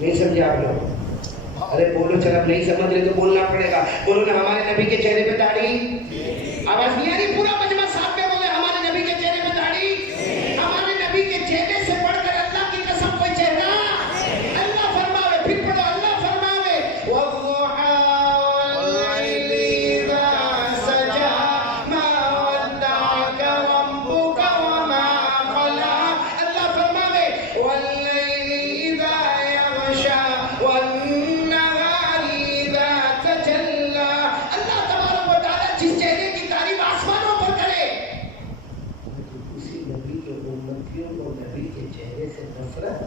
نہیں سمجھے آپ لوگ؟ ارے بولو چل، اب نہیں سمجھ رہے تو بولنا پڑے گا. بولو نا ہمارے نبی کے چہرے پہ داڑھی. آواز نہیں آ رہی؟ پورا مجمع ساتھ میں بولے ہمارے نبی کے چہرے پہ داڑھی. ہمارے نبی کے چہرے سے بڑھ کر اللہ کی قسم کوئی چہرہ. اللہ فرماوے، پھر پڑھو، اللہ فرماوے والضحى والليل إذا سجى ما ودعك ربك وما قلى. اللہ فرماوے والليل إذا يغشى والنهار إذا تجلى. اللہ تبارک و تعالیٰ جس چہرے کی تعریف آسمانوں پر کرے، اسی نبی کے امتیوں کو نبی کے چہرے سے نفرت.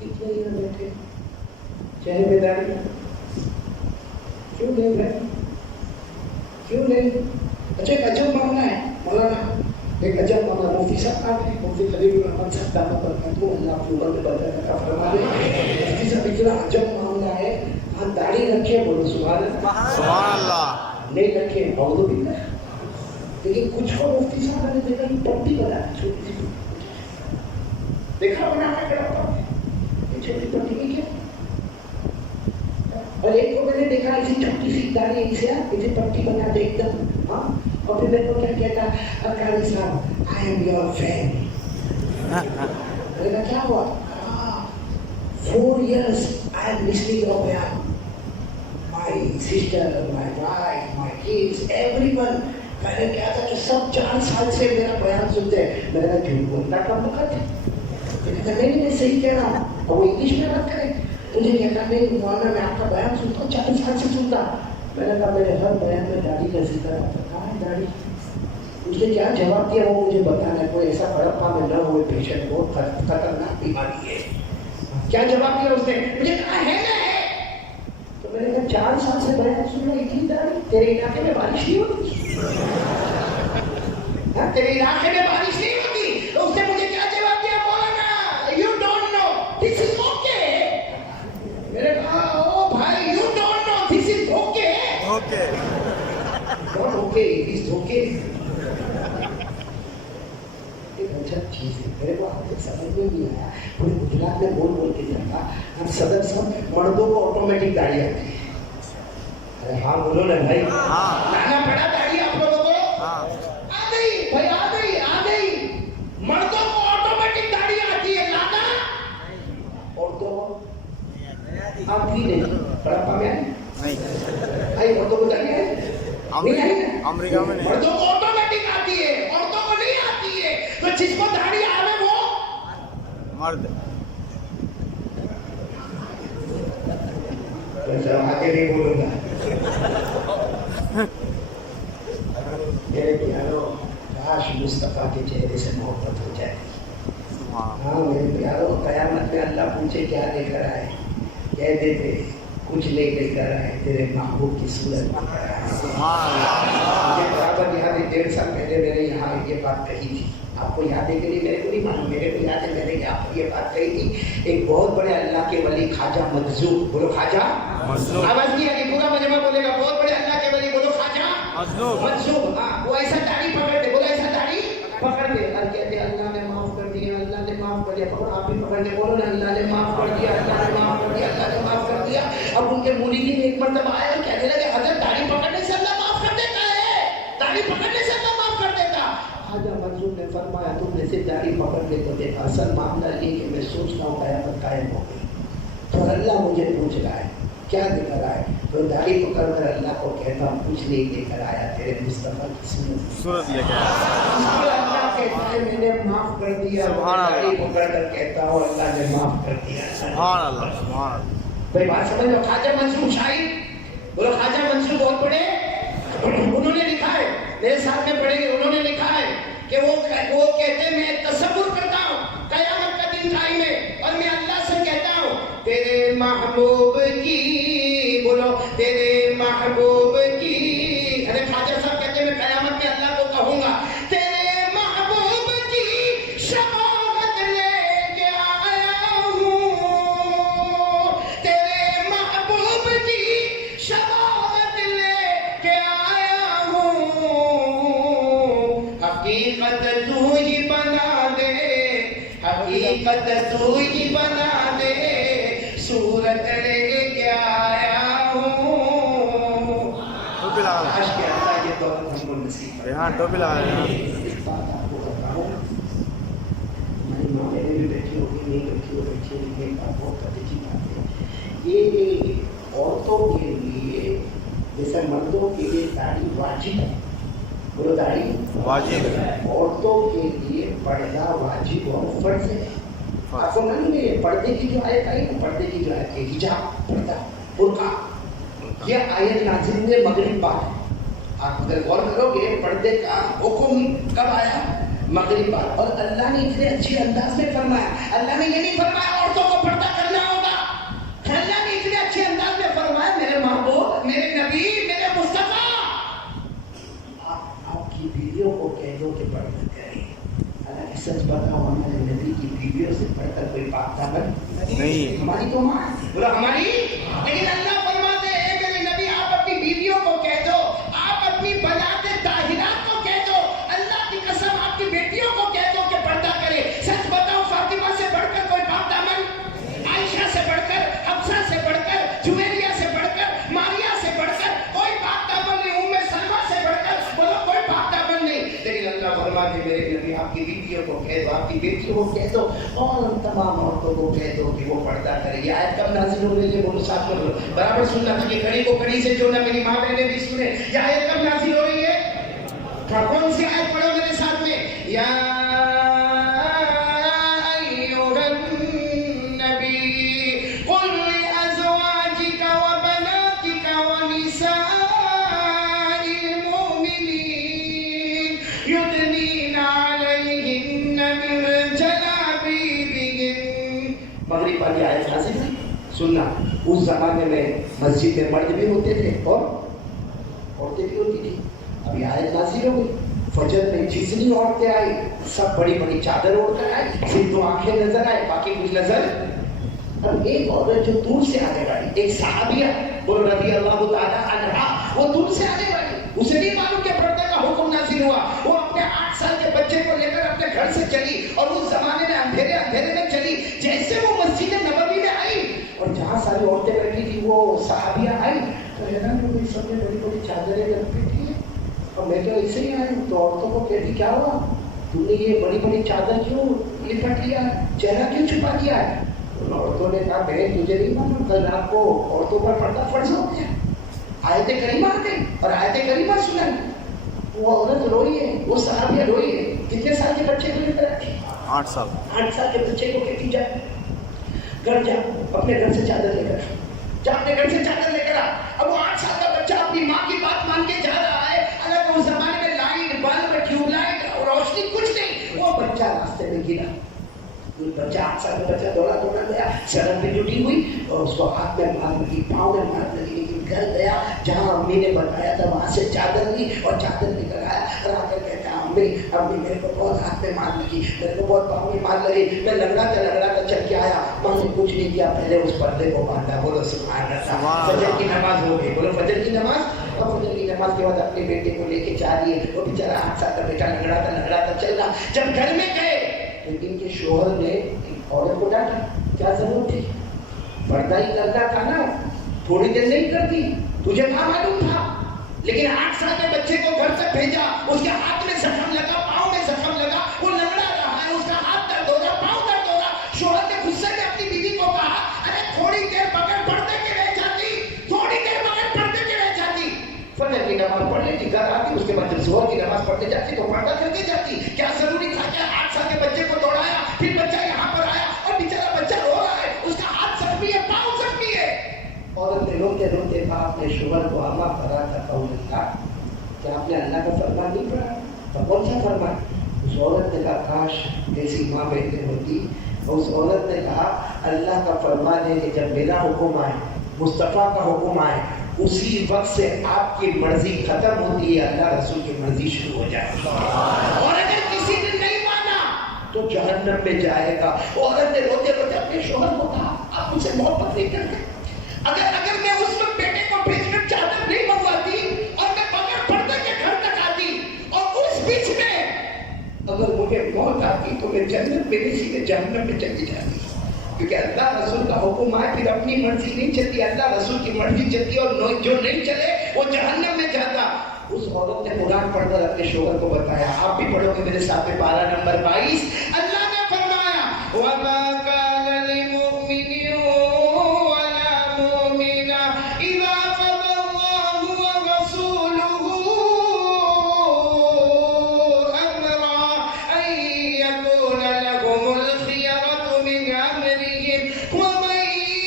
کتنے یہاں بیٹھے چہرے پہ داڑھی کیوں نہیں بھائی، کیوں نہیں؟ اچھا ایک عجب معاملہ ہے مولانا، ایک عجب معاملہ. مفتی صاحب آپ ہیں، مفتی خلیل الرحمن صاحب دعوت برکاتہ اللہ اپنی عمر میں برکت عطا فرمائے. مفتی صاحب اتنا عجب معاملہ ہے، ہم داڑھی رکھے بولو سبحان اللہ، سبحان اللہ. نہیں رکھے اعوذ باللہ. لیکن کچھ کو مفتی صاحب نے دیکھا کہ پٹی بنا دی، چھوٹی سی دیکھا بنا کے رکھا یہ چھوٹی پٹی کی کیا. اور ایک کو میں نے دیکھا اسی چھوٹی سی داڑھی اسے پٹی بنا دے ایک دم. ہاں اور پھر میرے کو کیا کہتا، اکاری صاحب آئی ایم یور فین. میں نے کہا کیا ہوا؟ 4 years I am listening your بیان. My sister, my wife, my kids, everyone. میں نے کہا تھا کہ سب 4 سال سے میرا بیان سنتے ہیں. میں نے کہا جھوٹ بولنا کم وقت ہے. میں نے کہا نہیں میں صحیح کہہ رہا ہوں. اور وہ انگلش میں بات کرے. مجھے کہتا نہیں مولانا میں آپ کا بیان سنتا ہوں، 4 سال سے سنتا. میں نے کہا میرے ہر بیان میں داڑھی کا ذکر آتا. کہاں ہے داڑھی؟ اس نے کیا جواب دیا وہ مجھے بتانا ہے. کوئی ایسا ہڑپا میں نہ ہوئے پیشنٹ کو، خطرناک بیماری ہے. کیا جواب دیا اس نے؟ مجھے کہا ہے نا ہے. تو میں نے کہا 4 سال سے بیان سن رہا اتنی داڑھی، تیرے علاقے میں بارش نہیں ہوتی؟ تیرے علاقے میں بارش نہیں ہوتی؟ تو اس نے مجھے کیا جواب دیا؟ مولانا you don't know this is okay. میں نے کہا او بھائی you don't know this is okay. Okay not okay, it is okay. ایک عجب چیز ہے، میرے کو آپ تک سمجھ میں نہیں آیا. پورے گجرات میں بول بول کے جاتا. ہم صدر صاحب مردوں کو آٹومیٹک داڑھی آتی ہے. ارے ہاں بولو نا بھائی، لانا پڑا داڑھی آپ لوگوں کو؟ آ گئی بھائی، آ گئی آ گئی. مردوں کو آٹومیٹک داڑھی آتی ہے، لانا عورتوں کو آتی نہیں. بڑا میں آئی عورتوں کو داڑھی آئی نہیں آئی نا. امریکہ میں نہیں. مردوں کو آٹومیٹک آتی ہے، عورتوں کو نہیں آتی ہے. تو جس کو داڑھی آ رہے وہ مرد. آگے نہیں بولوں گا. میرے پیارو، کاش مصطفیٰ کے چہرے سے محبت ہو جائے. ہاں میرے پیارو، قیامت میں اللہ پوچھے کیا لے کر آئے، کہہ دیتے کچھ لے کے کر آئے، تیرے محبوب کی صورت لے کر آئے. مجھے برابر یاد ہے 1.5 سال پہلے میں نے یہاں یہ بات کہی تھی. آپ کو یاد ہے کہ نہیں میرے کو نہیں معلوم، میرے کو یاد ہے میں نے آپ کو یہ بات کہی تھی. ایک بہت بڑے اللہ کے ولی خواجہ مجذوب، بولو خواجہ مجذوب. آواز نہیں آ رہی؟ پورا مجمع بولے گا بہت بڑے اللہ کے ولی، بولو خواجہ مجذوب. ہاں وہ ایسا داڑھی پکڑ دے، بولو ایسا داڑھی پکڑ دے اور کہتے اللہ نے معاف کر دیا، اللہ نے معاف کر دیا. پکڑو آپ بھی پکڑ دے، بولو نا اللہ نے معاف کر دیا، اللہ نے معاف کر دیا، اللہ نے معاف کر دیا. اب ان کے مریدین ایک مرتبہ آئے اور کہنے لگے حضرت داڑھی پکڑنے سے اللہ معاف کر دیتا ہے، داڑھی پکڑنے سے اللہ معاف کر دیتا. خواجہ منظور نے فرمایا تم نے سے داڑھی پکڑ کے تو دیکھا، اصل معاملہ یہ کہ میں سوچتا ہوں قیامت قائم ہو گئی تو اللہ مجھے پوچھ رہا ہے کیا لے کر آئے. تو داڑھی پکڑ کر اللہ کو کہتا ہوں کچھ نہیں لے کر آیا، تیرے مصطفیٰ کی صورت لے کر آیا. اللہ کہتا ہے میں نے معاف کر دیا. داڑھی پکڑ کر کہتا ہوں اللہ نے معاف کر دیا. سبحان اللہ سبحان اللہ. بھائی بات سمجھ لو. خواجہ منصور شاعر، بولو خواجہ منصور بہت بڑے. انہوں نے لکھا ہے، میرے ساتھ میں پڑھیں گے، انہوں نے لکھا ہے کہ وہ کہتے ہیں میں تصور کرتا ہوں قیامت کا دن قائم ہے اور میں اللہ سے کہتا ہوں تیرے محبوب کی، بولو تیرے محبوب کی. ارے خواجہ صاحب کہتے ہیں میں قیامت میں اللہ کو کہوں گا تیرے محبوب کی شفاعت لے کے آیا ہوں، تیرے محبوب کی شفاعت لے کے آیا ہوں. حقیقت تو ہی بنا دے، حقیقت حقیقت تو ہی بنا دے، صورت لے کے آیا ہوں. ٹوپی لگا کاش کہ اللہ یہ دولت ہم کو نصیب کرے. ریحان ٹوپی لگا ریحان. ایک بات آپ کو بتاؤں، ہماری ماں میرے بھی بیٹھی ہوگی، نہیں بیٹھی ہو بیٹھی ہوگی، ایک بات بہت اچھی بات ہے، یہ عورتوں کے لیے جیسے مردوں کے لیے داڑھی واجب ہے، بولو داڑھی واجب ہے. عورتوں کے لیے پردہ واجب اور فرض ہے. آپ کو معلوم ہے پردے کی جو آیت آئی نا، پردے کی جو آیت ہے حجاب، پردہ، برقع، یہ آیت نازل میں مغرب بعد ہے. آپ اگر غور کرو گے پردے کا حکم کب آیا؟ مغرب بعد. اور اللہ نے اتنے اچھے انداز میں فرمایا، اللہ نے یہ نہیں فرمایا عورتوں کو پردہ کرنا ہوگا، اللہ نے اتنے اچھے انداز میں فرمایا میرے محبوب، میرے نبی، میرے مصطفیٰ، آپ کی بیویوں کو کہہ دو کہ پردہ کریں. حالانکہ سچ بتاؤ ہمارے نبی کی بیویوں سے پڑھ کر کوئی پاک دامن نہیں. ہماری تو ماں ہے، بولا ہماری، لیکن اللہ فرماتے ہیں میرے نبی آپ اپنی بیویوں کو کہہ دو، آپ اپنی بنات طاہرات کو کہہ دو، اللہ کی قسم آپ کی بیٹیوں کو کہہ دو کہ پردہ کرے. سچ بتاؤ فاطمہ سے بڑھ کر کوئی پاک دامن، عائشہ سے بڑھ کر، حفصہ سے بڑھ کر، جویریہ سے بڑھ کر، ماریہ سے بڑھ کر کوئی پاک دامن نہیں، ام سلمہ سے بڑھ کر بولو کوئی پاک دامن نہیں. لیکن اللہ فرماتے میرے نبی آپ کی بیویوں کو کہہ دو، آپ کی بیٹیوں کو کہہ دو، اور تمام عورتوں کو کہہ دو کہ وہ پردہ کرے. یہ آیت کب نازل ہو رہی ہے؟ بولو ساتھ میں بولو، برابر سننا چاہیے، کڑی کو کڑی سے جوڑنا. میری ماں بہنیں بھی سنیں، یہ آیت کب نازل ہو رہی ہے؟ کون سی آیت پڑھو میرے ساتھ میں؟ یا ایھا النبی قل لازواجک وبناتک ونساء المؤمنین یدنین علیہن من جلابیبہن. مغرب والی آیت نازل ہوئی. سننا، اس زمانے میں مسجد میں مرد بھی ہوتے تھے اور عورتیں بھی ہوتی تھی. ابھی آیت نازل ہو گئی. فجر میں جتنی عورتیں آئی سب بڑی بڑی چادر اوڑھ کر آئی، صرف دو آنکھیں نظر آئے، باقی کچھ نظر. اب ایک عورت جو دور سے آنے والی، ایک صحابیہ، بولو رضی اللہ تعالیٰ عنہا، وہ دور سے آنے والی، اسے نہیں معلوم کہ پردے کا حکم نازل ہوا. وہ اپنے 8 سال کے بچے کو لے کر اپنے گھر سے چلی، اور اس زمانے میں اندھیرے میں چلی. جیسے وہ مسجد نبوی میں آئی اور جہاں ساری عورتیں بیٹھی تھی وہ صحابیہ آئی تو حیران ہو گئی، سب نے بڑی بڑی چادریں لپیٹی ہیں اور میں تو ایسے ہی آئی ہوں. تو عورتوں کو کہتی کیا ہوا، تم نے یہ بڑی بڑی چادر کیوں لپٹ لیا ہے، چہرہ کیوں چھپا کیا ہے؟ عورتوں نے کہا بہن تجھے نہیں معلوم کل رات کو عورتوں پر پردہ فرض ہو گیا، آیت کریمہ آ گئی اور آیت کریمہ سنائی. وہ عورت روئی ہے، وہ صحابیہ روئی ہے. کتنے سال کے بچے کو لے کر آئی؟ 8 سال. 8 سال کے بچے کو کہتی جا گھر جا، اپنے گھر سے چادر لے کر جا، اپنے گھر سے چادر لے کر آ. اب وہ 8 سال کا بچہ اپنی ماں کی بات مان کے جا رہا ہے. اگر اس زمانے میں لائٹ بلب ٹیوب لائٹ اور روشنی کچھ نہیں، وہ بچہ راستے میں گرا. بچہ 8 سال کا بچہ دوڑا گیا، سڑک پہ ٹوٹی ہوئی اور اس کو ہاتھ میں مار لگی، پاؤں میں مار لگی. لیکن گھر گیا جہاں امی نے بتایا تھا وہاں سے چادر لی اور چادر لے کر آیا اور آ کر کہتا امی میرے کو بہت ہاتھ میں مار لگی، میرے کو بہت پاؤں میں مار لگی، میں لگڑا چل کے آیا. ماں نے کچھ نہیں کیا، پہلے اس پردے کو باندھا. بولو سبحان اللہ. فجر کی نماز ہو گئی، بولو فجر کی نماز. اور فجر کی نماز کے بعد اپنے بیٹے کو لے کے جا رہی ہے. وہ بیچارہ 8 سال کا بیٹا لگڑا تھا چل رہا. جب گھر میں گئے تو ان کے شوہر نے عورت کو ڈانٹا، کیا ضرورت تھی، پردہ ہی کرنا تھا نا، تھوڑی دیر نہیں کرتی، تجھے کہاں معلوم تھا. لیکن 8 سال کے بچے کو گھر سے بھیجا، اس کے ہاتھ میں زخم لگا، پاؤں میں زخم لگا، وہ لگڑا رہا ہے، اس کا ہاتھ درد ہو رہا، پاؤں درد ہو رہا. شوہر نے غصے میں اپنی بیوی کو کہا ارے تھوڑی دیر بغیر پردے کے رہ جاتی، تھوڑی دیر بغیر پردے کے رہ جاتی. فجر کی نماز پڑھ لیتی، گھر آتی، اس کے بعد جب ظہر کی نماز پڑھنے جاتی تو پردہ کر کے جاتی. کیا ضروری تھا کہ 8 سال کے بچے کو دوڑایا، پھر بچہ یہاں پر آیا اور بیچارہ بچہ رو رہا ہے، اس کا ہاتھ زخمی ہے، پاؤں زخمی ہے. عورت نے روتے روتے کہا اپنے شوہر کو اما فرا تھا قول اللہ، کہ آپ نے اللہ کا فرمان نہیں پڑھا؟ تو کون سا فرمان؟ اس عورت نے کہا کاش ایسی ماں بہنیں ہوتی. اس عورت نے کہا اللہ کا فرمان ہے کہ جب میرا حکم آئے، مصطفیٰ کا حکم آئے، اسی وقت سے آپ کی مرضی ختم ہوتی ہے، اللہ رسول کی مرضی شروع ہو جائے. اور اگر کسی نے نہیں مانا تو جہنم میں جائے گا. عورت نے روتے روتے اپنے شوہر کو کہا آپ مجھ سے محبت نہیں کرتے، اگر میں اس وقت بیٹے کو بھیج کر چادر نہیں منگواتی اور میں بغیر پردے کے گھر تک آتی اور اس بیچ میں اگر مجھے موت آتی تو میں جنت میں نہیں سیدھے جہنم میں چلی جاتی، کیونکہ اللہ رسول کا حکم ہے، پھر اپنی مرضی نہیں چلتی، اللہ رسول کی مرضی چلتی، اور جو نہیں چلے وہ جہنم میں جاتا۔ اس عورت نے قرآن پڑھ کر اپنے شوہر کو بتایا، آپ بھی پڑھو گے میرے ساتھ میں، پارہ نمبر 22، اللہ نے فرمایا وَمَا كَانَ لِمُؤْمِنٍ وَلَا مُؤْمِنَةٍ إِذَا قَضَى اللَّهُ وَرَسُولُهُ أَمْرًا أَن يَكُونَ لَهُمُ الْخِيَرَةُ مِنْ أَمْرِهِمْ وَمَن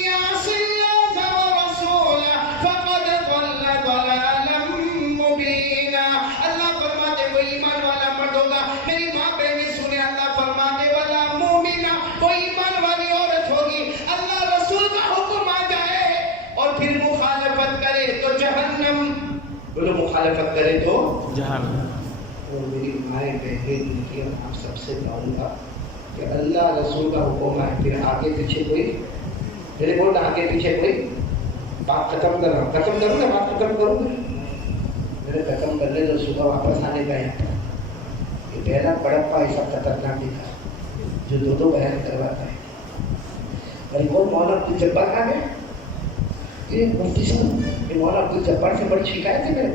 يَعْصِ اللَّهَ وَرَسُولَهُ فَقَدْ ضَلَّ ضَلَالًا مُبِينًا۔ اللہ فرماتے وہ ایمان والا مرد ہوگا، میری ماں بہنیں سنیں، اللہ فرماتے والا مومنہ وہ ایمان والی عورت ہوگی، اللہ رسول کا حکم آ جائے اور پھر مخالفت کرے تو جہنم، بولو مخالفت کرے تو جہنم۔ اور میری مائیں بہنیں ان کی آپ سب سے کہوں گا کہ اللہ رسول کا حکم ہے، پھر آگے پیچھے کوئی، میرے بول آگے پیچھے کوئی بات ختم کر رہا ہوں، ختم کروں گا، بات ختم کروں گا، میرے ختم کرنے تو صبح واپس آنے کا ہے۔ یہ پہلا بڑپا ایسا خطرناک بھی تھا جو دو بیان کرواتا ہے۔ اور یہ مولانا عبد الجبار کا ہے، یہ مفتی صاحب، یہ مولانا عبد الجبار سے بڑی شکایت ہے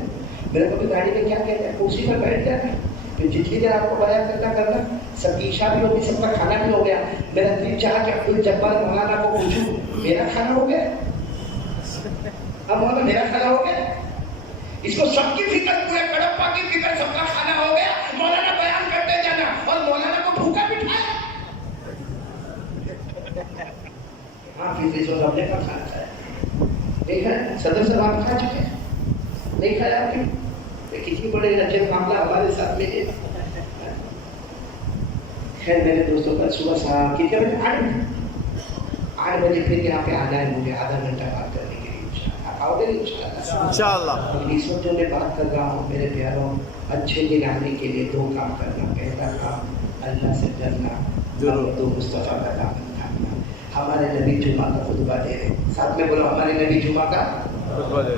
میرے کو بھی گاڑی میں کیا کہتے ہیں، کرسی پر بیٹھ جاتا ہے، پھر جتنی دیر آپ کو بیان کرنا سب کی عشاء بھی ہوگی، سب کا کھانا بھی ہو گیا، میرا دل چاہا کہ عبد الجبار مولانا کو پوچھوں میرا کھانا ہو گیا، اب مولانا میرا کھانا ہو گیا، اس کو سب کی فکر، پورے کڑپا کی فکر، سب کا کھانا ہو گیا، مولانا بیان کرتے جانا اور مولانا کو بھوکا بٹھایا۔ ہاں پھر سب نے کا کھانا کھایا، نہیں کھایا، صدر صاحب آپ کھا چکے، نہیں کھایا آپ کی، کتنی بڑے عجیب معاملہ ہمارے ساتھ میں ہے۔ خیر میرے دوستوں کا صبح صاحب کتنے بجے، 8 بجے پھر یہاں پہ آنا ہے مجھے، آدھا گھنٹہ بات کرنے کے لیے، آؤ گے انشاءاللہ۔ اس وقت جو میں بات کر رہا ہوں میرے پیاروں، اچھے دن آنے کے لیے 2 کام کرنا، پہلا کام اللہ سے ڈرنا، اور 2 مصطفیٰ کا دامن تھامنا۔ ہمارے نبی جمعہ کا خطبہ دے رہے ہیں، ساتھ میں بولو ہمارے نبی جمعہ کا خطبہ دے۔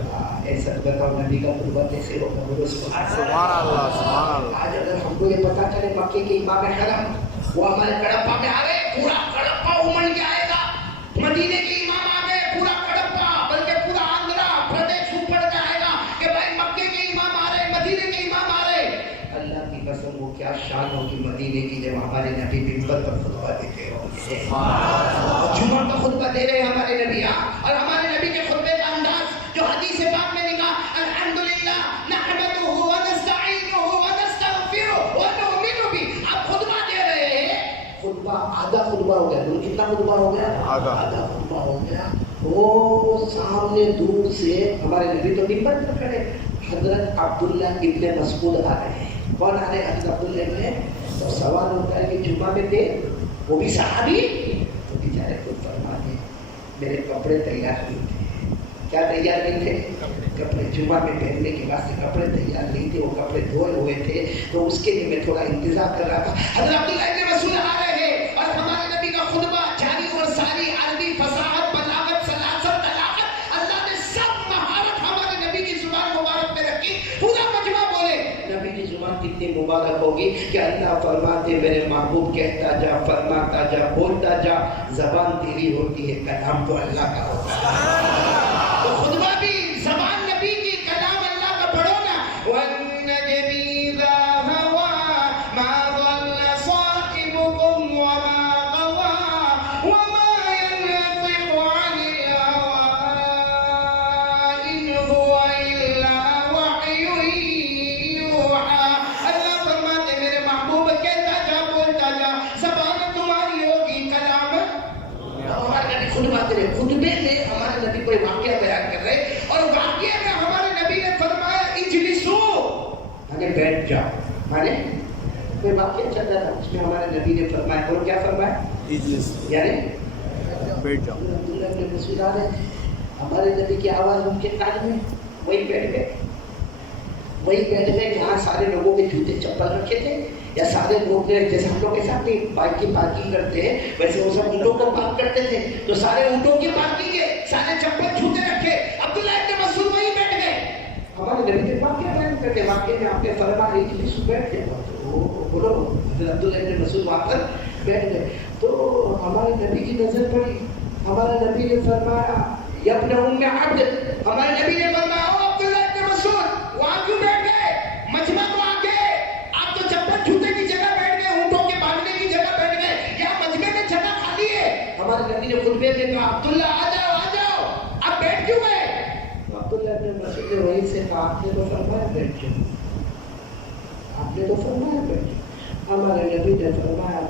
ایسا بتاؤ نبی کا خطبہ کیسے ہوگا، بولو سبحان سبحان اللہ، سبحان اللہ۔ آج اگر ہم کو یہ پتا چلے مکے کے امام حرم وہ ہمارے کڑپا میں آ رہے، پورا کڑپا امڑ کے آئے گا، مدینے کے امام آ گئے، پورا کڑپا بلکہ پورا آندھرا پردیش اوپر جائے گا کہ بھائی مکے کے امام آ رہے، مدینے کے امام آ رہے۔ اللہ کی قسم وہ کیا شان ہوگی مدینے کی جب ہمارے نبی منبر پر خطبہ دیتے ہوں گے، جمعہ کا خطبہ دے رہے ہیں ہمارے نبی، اور ہمارے نبی کے خطبے کا انداز جو حدیث پاک میں لکھا، الحمدللہ نحمدہ ونستعینہ ونستغفرہ ونؤمن بہ، آپ خطبہ دے رہے ہیں، خطبہ آدھا خطبہ ہو گیا، کتنا خطبہ ہو گیا، آدھا خطبہ ہو گیا۔ وہ سامنے دور سے ہمارے نبی تو منبر پر کھڑے، حضرت عبداللہ ابن مسعود آ رہے ہیں، کون آ رہے ہیں، حضرت عبداللہ ابن، تو سوال ہوتا ہے کہ جمعہ میں تھے وہ بھی صحابی، تو بیچارے خود فرماتے میرے کپڑے تیار نہیں تھے، کیا تیار نہیں تھے، کپڑے جمعہ میں پہننے کے واسطے کپڑے تیار نہیں تھے، وہ کپڑے دھوئے ہوئے تھے، تو اس کے لیے میں تھوڑا انتظار کر رہا تھا۔ حضرت عبداللہ ابن مسعود آ رہے ہیں اور ہمارے نبی کا خطبہ جاری اور ساری عربی فصاحت بلاغت سلاست طلاقت اللہ نے سب مہارت ہمارے نبی کی زبان مبارک میں رکھی، پورا مجمع بولے نبی کی زبان کتنی مبارک ہوگی کہ اللہ فرماتے میرے محبوب کہتا جا، فرماتا جا، بولتا جا، زبان تیری ہوتی ہے، کلام تو اللہ کا ہوتا ہے، تو خطبہ بھی زبان نبی کی، کلام اللہ کا پڑھو نا، وَالنَّجْمِ إِذَا هَوَىٰ مَا ضَلَّ صَاحِبُكُمْ وَمَا غَوَىٰ وَمَا يَنطِقُ عَنِ الْهَوَىٰ إِنْ هُوَ إِلَّا وَحْيٌ يُوحَىٰ۔ اللہ فرماتے میرے محبوب کہتا جا، بولتا جا، زبان تمہاری ہوگی، کلام ہمارے نبی خطبہ دے رہے، خطبے میں ہمارے نبی کوئی واقعہ بیان کر رہے، اور واقعے میں ہمارے نبی نے فرمایا اجلسو، مانے بیٹھ جاؤ، مانے کوئی واقعہ چل رہا تھا اس میں ہمارے نبی نے فرمایا، اور کیا فرمایا، یعنی بیٹھ جاؤ۔ عبداللہ ابن مسعود آ رہے تھے، ہمارے نبی کی آواز ان کے کان میں، وہی بیٹھ گئے جہاں سارے لوگوں کے جوتے چپل رکھے تھے، یا سارے لوگ جیسے ہم لوگ کے ساتھ بائک کی پارکنگ کرتے ہیں ویسے وہ سب اونٹوں کو پارک کرتے تھے، تو سارے اونٹوں کی پارکنگ ہے، سارے چپل جوتے رکھے، عبداللہ ابن مسعود وہی بیٹھ گئے، ہمارے نبی کے واقعہ بیان کرتے، واقعے میں آپ نے فرمایا اجلسو، بیٹھ جاؤ، بولو حضرت عبداللہ ابن مسعود وہاں پر بیٹھ گئے. تو ہمارے نبی کی نظر پڑی. ہمارے نبی نے فرمایا یا ابن ام عبد, ہمارے نبی نے فرمایا او عبداللہ ابن مسعود وہاں کیوں بیٹھ گئے؟ مجمع تو آ گئے, آپ تو چپل جوتے کی جگہ بیٹھ گئے, اونٹوں کے باندھنے کی جگہ بیٹھ گئے, یہاں مجمع میں جگہ خالی ہے. ہمارے نبی نے خطبے میں کہا عبداللہ آ جاؤ, آپ بیٹھ کیوں گئے؟ عبداللہ ابن مسعود نے وہیں سے کہا آپ نے تو فرمایا بیٹھ جاؤ, آپ نے تو فرمایا بیٹھ جاؤ. ہمارے نبی نے فرمایا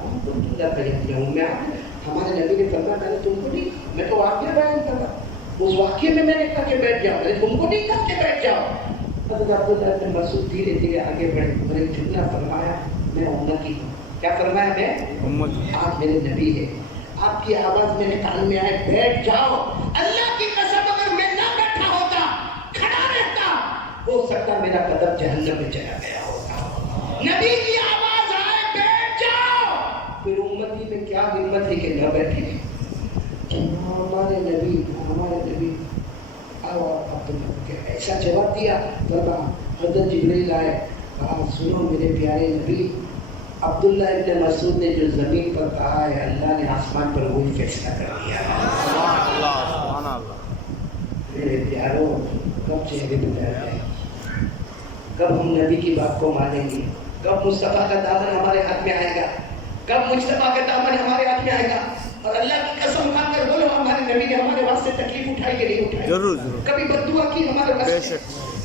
ہمارے نبی نے فرمایا میں نے تم کو نہیں, میں تو واقعہ بیان کر رہا, اس واقعے میں نے کہا کہ بیٹھ جاؤ, میں نے تم کو نہیں کہا کہ بیٹھ جاؤ. حضرت عبداللہ بن مسعود دھیرے دھیرے آگے بڑھے اور ایک جملہ فرمایا میں امتی ہوں. کیا فرمایا؟ میں امتی, آپ میرے نبی ہے, آپ کی آواز میرے کان میں آئے بیٹھ جاؤ. اللہ کی قسم اگر میں نہ بیٹھا ہوتا, کھڑا رہتا, ہو سکتا میرا قدم جہنم میں چلا گیا ہوتا. نبی کی آواز آئے بیٹھ جاؤ, پھر امتی میں کیا ہمت ہے کہ نہ بیٹھے. ہمارے نبی ایسا جواب دیا. حضرت جبریل آئے, کہا سنو میرے پیارے نبی, عبداللہ ابن مسعود نے جو زمین پر کہا ہے اللہ نے آسمان پر وہی فیصلہ کر دیا. سبحان اللہ. میرے پیاروں, کب چہرے بدل گئے, کب ہم نبی کی بات کو مانیں گے, کب مصطفیٰ کا دامن ہمارے ہاتھ میں آئے گا, کب مصطفیٰ کا دامن ہمارے ہاتھ میں آئے گا. اور اللہ کی قسم کھا کر بولو ہمارے نبی نے ہمارے واسطے تکلیف اٹھائی کہ نہیں اٹھائی؟ ضرور. کبھی بد دعا کی ہمارے واسطے؟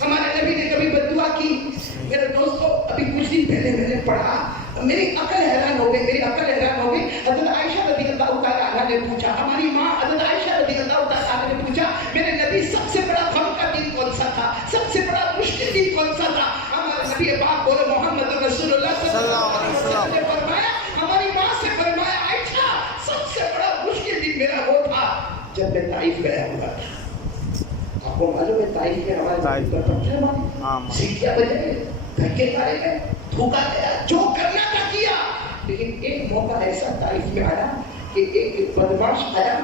ہمارے نبی نے کبھی بد دعا کی؟ میرے دوستو, ابھی کچھ دن پہلے میں نے پڑھا, میری عقل حیران ہو گئی, حضرت عائشہ رضی اللہ تعالیٰ عنہ نے پوچھا, ہماری ماں حضرت عائشہ رضی اللہ تعالیٰ عنہ نے پوچھا میرے نبی سب سے بڑا غم کا دن کون سا تھا, سب سے بڑا مشکل دن کون سا تھا؟ ہمارے نبی پاک بولے محمد رسول اللہ صلی اللہ علیہ وسلم نے فرمایا, ہماری ماں سے فرمایا عائشہ سب سے بڑا مشکل دن میرا وہ تھا جب میں طائف گیا ہوا تھا. آپ کو معلوم ہے طائف میں ہمارے نبی پر پتھر مارے, سیٹیاں بجے, دھکے مارے گئے, تھوکا گیا, جو کرنا تھا کیا. لیکن ایک موقع ایسا طائف میں آیا کہ ایک بدماش آیا,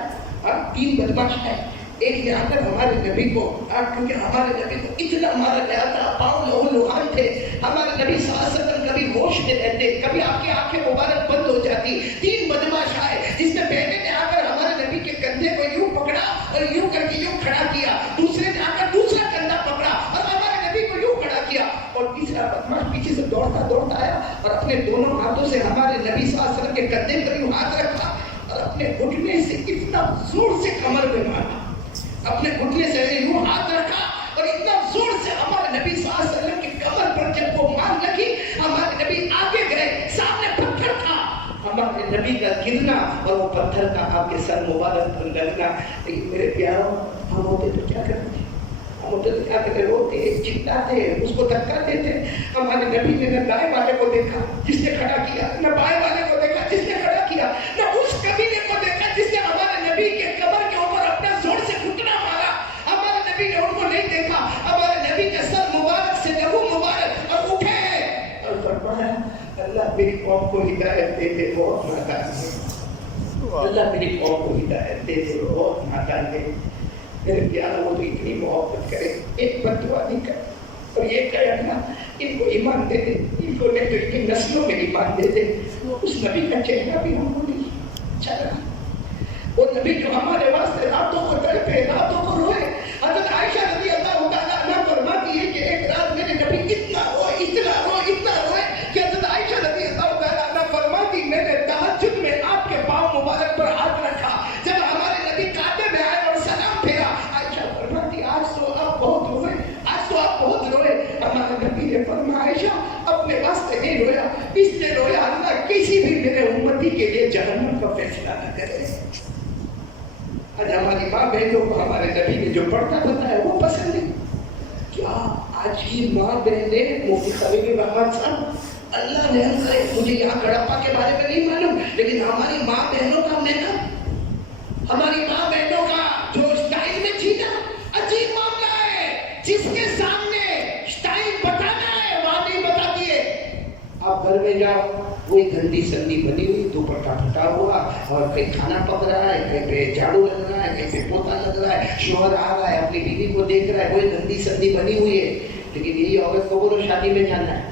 3 بدماش آئے. ایک نے آ کر ہمارے نبی کو, کیونکہ ہمارے نبی کو اتنا مارا گیا تھا, پاؤں لہو لہان تھے, ہمارے نبی صلی اللہ علیہ وسلم کبھی ہوش میں رہتے, کبھی آپ کی آنکھیں مبارک بند ہو جاتی. 3 بدماش آئے, جس میں پہلے نے آ کر ہمارے نبی کے کندھے کو یوں پکڑا اور یوں کر کے یوں کھڑا کیا, دوسرے نے آ کر دوسرا کندھا پکڑا اور ہمارے نبی کو یوں کھڑا کیا, اور تیسرا بدماش پیچھے سے دوڑتا آیا اور اپنے دونوں ہاتھوں سے ہمارے نبی صلی اللہ علیہ وسلم کے کندھے پر یوں ہاتھ رکھا اور اپنے گھٹنے سے اتنا زور سے کمر پہ مارا, اپنے گھٹنے سے یوں ہاتھ رکھا اور اتنا زور سے ہمارے نبی صلی اللہ علیہ وسلم کی کمر پر جب وہ مار لگی, ہمارے نبی آگے گئے, سامنے پتھر تھا, ہمارے نبی کا گرنا اور وہ پتھر کا آپ کے سر مبارک پر لگنا. لیکن میرے پیاروں, ہم ہوتے تو کیا کرتے, ہم ہوتے تو کیا کرتے, روتے, چلاتے, اس کو دھکا دیتے. ہمارے نبی نے نہ دائیں والے کو دیکھا جس نے کھڑا کیا, نہ بائیں والے کو دیکھا جس نے کھڑا کیا, نہ اس قبیلے کو دیکھا جس نے ہمارے نبی کے کمر کے اوپر اپنا زور سے گھٹنا مارا. ہمارے نبی نے ان کو نہیں دیکھا, ہمارے نبی کے سر مبارک سے لہو مبارک اور اٹھے اور فرمایا اللہ میری قوم کو ہدایت دے دے, بہت نادان ہے, اللہ میری قوم کو ہدایت دے دے, بہت نادان ہے. میرے پیاروں وہ تو اتنی محبت کرے, ایک بددعا نہیں کرے اور یہ کہے نا ان کو ایمان دے دے, ان کو نہیں تو ان کی نسلوں میں ایمان دے دے. اس نبی کا چہرہ بھی ہم کو نہیں اچھا لگا, وہ نبی جو ہمارے واسطے راتوں کو تڑپے, راتوں کو روئے. حضرت عائشہ رضی اللہ تعالیٰ عنہ فرماتی ہے کہ ایک رات میرے نبی اتنا روئے کہ حضرت عائشہ رضی اللہ تعالیٰ عنہ فرماتی میں نے تہجد میں آپ کے پاؤں مبارک پر ہاتھ رکھا. جب ہمارے نبی کعبے میں آئے اور سلام پھیرا, عائشہ فرماتی آج تو آپ بہت روئے, آج تو آپ بہت روئے. ہمارے نبی نے فرمایا عائشہ اپنے واسطے نہیں رویا, اس نے رویا اللہ کسی بھی میرے امتی کے لیے جہنم کا فیصلہ نہ کرے. آج ہماری ماں بہنوں کو ہمارے نبی نے جو پڑھتا بتایا وہ پسند ہے کیا؟ آج کی ماں بہنیں, مفتی خلیل الرحمن صاحب اللہ نے ہم کرے, مجھے یہاں گڑپا کے بارے میں نہیں معلوم, لیکن ہماری ماں بہنوں کا میک اپ, ہماری ماں بہنوں کا جو اسٹائل میں جینا عجیب معاملہ ہے. جس کے سامنے اسٹائل بتانا ہے وہاں نہیں بتاتی ہے. آپ گھر میں جاؤ, وہی گندی سندی بنی ہوئی, دوپٹہ پھٹا ہوا اور کہیں کھانا پک رہا ہے, کہیں پہ جھاڑو لگ رہا ہے, کہیں پہ پوتا لگ رہا ہے, شوہر آ رہا ہے اپنی بیوی کو دیکھ رہا ہے, وہی گندی سندی بنی ہوئی ہے. لیکن یہی عورت کو بولو شادی میں جانا ہے,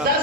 10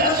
10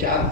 4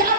4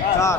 4।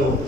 2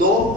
2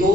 2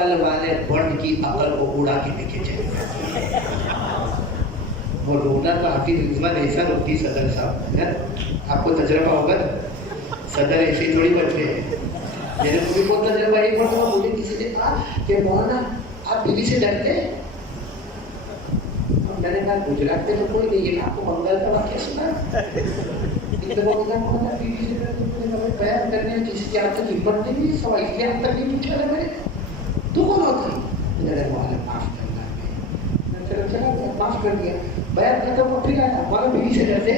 عقل والے برڈ کی عقل کو اڑا کے دیکھے چلے جاتے وہ رونا تو آپ کی خدمت ایسا ہوتی صدر صاحب آپ کو تجربہ ہوگا صدر ایسے تھوڑی بنتے ہیں میرے کو بھی بہت تجربہ ایک بار مجھے کسی نے کہا کہ مولانا آپ بیوی سے ڈرتے ہیں میں نے کہا گجرات میں تو کوئی نہیں ہے آپ کو منگل کا واقعہ سنا بیوی سے بیان کرنے کسی کی آپ تک ہمت نہیں سوال اس لیے آپ تک نہیں پوچھا رہا میں تو کون ہوتا ہے معاف کرنا چلو چلا معاف کر دیا بیان کرتا ہوں پھر آیا ہمارا بیوی سے ڈرتے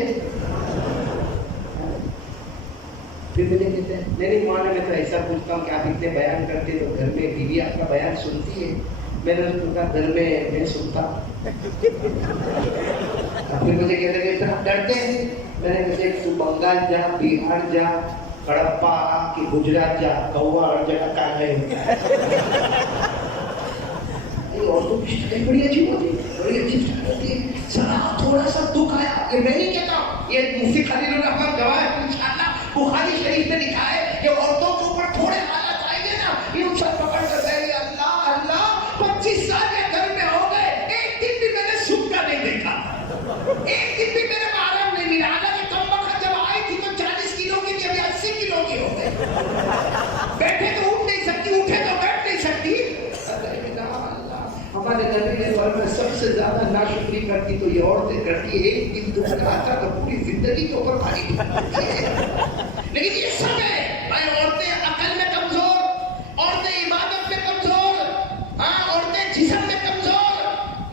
پھر مجھے کہتے ہیں نہیں مولانا میں تو ایسا پوچھتا ہوں کہ آپ اتنے بیان کرتے تو گھر میں بیوی آپ کا بیان سنتی ہے میں نے کہا گھر میں سنتا پھر مجھے کہتے ہیں کہ آپ ڈرتے ہیں میں نے کہتے تو بنگال جا بہار جا کڑپا کہ گجرات جا کوا اور جگہ کہاں گئے عورتوں کی شکلیں بڑی عجیب ہوتی ہے بڑی عجیب شکل ہوتی ہے ذرا تھوڑا سا دکھ آیا یہ میں نہیں کہتا ہوں یہ مفتی خلیل الرحمن گواہ ہے انشاءاللہ بخاری شریف میں لکھا ہے کہ عورتوں کے اوپر تھوڑے حالات آئیں گے نا یہ ان سب پکڑ کر کہیں گے اللہ اللہ 25 سال کے گھر میں ہو گئے ایک دن بھی میں نے سکھ کا نہیں دیکھا ایک دن بھی میرے کو آرام نہیں ملا حالانکہ کم وقت جب آئی تھی تو 40 کلو کی تھی ابھی 80 کلو کی ہو گئے بیٹھے تو اٹھ نہیں سکتی اٹھے تو بیٹھ نہیں سکتی ہمارے نبی نے فرمایا سب سے زیادہ ناشکری کرتی تو یہ عورتیں کرتی ہے ایک دن دکھ آتا تو پوری زندگی کے اوپر بھاری لیکن یہ سب ہے بھائی عورتیں عقل میں کمزور عورتیں عبادت میں کمزور ہاں عورتیں جسم میں کمزور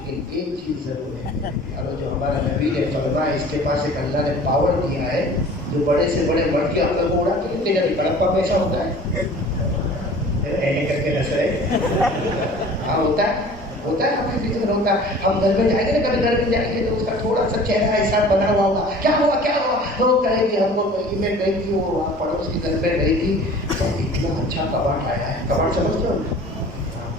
لیکن ایک چیز ضرور ہے اور جو ہمارا نبی نے فرمایا اس کے پاس ایک اللہ نے پاور دیا ہے جو بڑے سے بڑے مرد کی عقل کو اڑا کے لیتے ہیں کڑپا پیسہ ہوتا ہے کر کے نس رہے ہاں ہوتا ہے ہمیں فکر ہوتا ہے ہم گھر میں جائیں گے نا کبھی گھر میں جائیں گے تو اس کا تھوڑا سا چہرہ ایسا بنا ہوا ہوگا کیا ہوا وہ کہے گی ہم کو کہیں میں گئی تھی وہ پڑوس کی گھر پہ گئی تھی تو اتنا اچھا کباڑ آیا ہے کباڑ سمجھتے ہو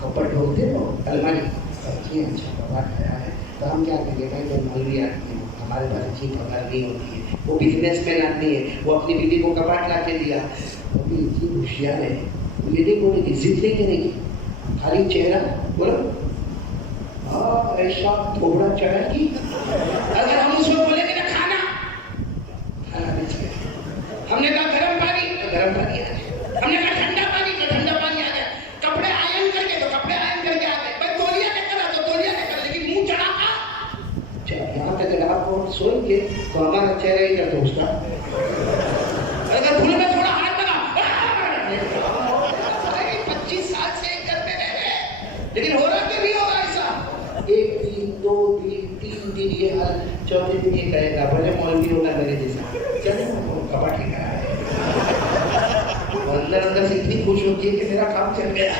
کپڑ ڈھولتے ہو الماری اتنی اچھا کباڑ آیا ہے تو ہم کیا کہیں گے بھائی وہ مولوی آدمی ہے ہمارے پاس اچھی پگار نہیں ہوتی ہے وہ بزنس مین آدمی ہے وہ اپنی بیوی کو کباڑ لا کے دیا وہ بھی اتنی ہوشیار ہے یہ نہیں بولے گی ضد نہیں کرے گی خالی چہرہ بولو ایسا تھوڑا چڑھا کی اگر ہم اس کو بولیں گے نا کھانا بچ گیا ہم نے کہا گرم پانی تو گرم پانی آ گیا ہم نے کہا ٹھنڈا پانی تو ٹھنڈا پانی آ گیا کپڑے آئرن کر کے تو کپڑے آئرن کر کے آ گئے بھائی تولیہ لے کر تو تولیہ لے کر لیکن منہ چڑھا تھا یہاں تک اگر آپ کو سوئیں گے تو ہمارا چہرہ ہی کا دوست تھا اگر بھول میں تھوڑا ہاتھ لگا 25 سال سے ایک گھر میں رہ رہے لیکن ہو رہا کہ بھی ہوگا ایک دن دو دن تین دن یہ حال چوتھے دن یہ کہے گا بھلے مولوی ہوگا میرے جیسا چلے کباڑ کی کہا ہے اندر سے اتنی خوش ہوتی ہے کہ میرا کام چل گیا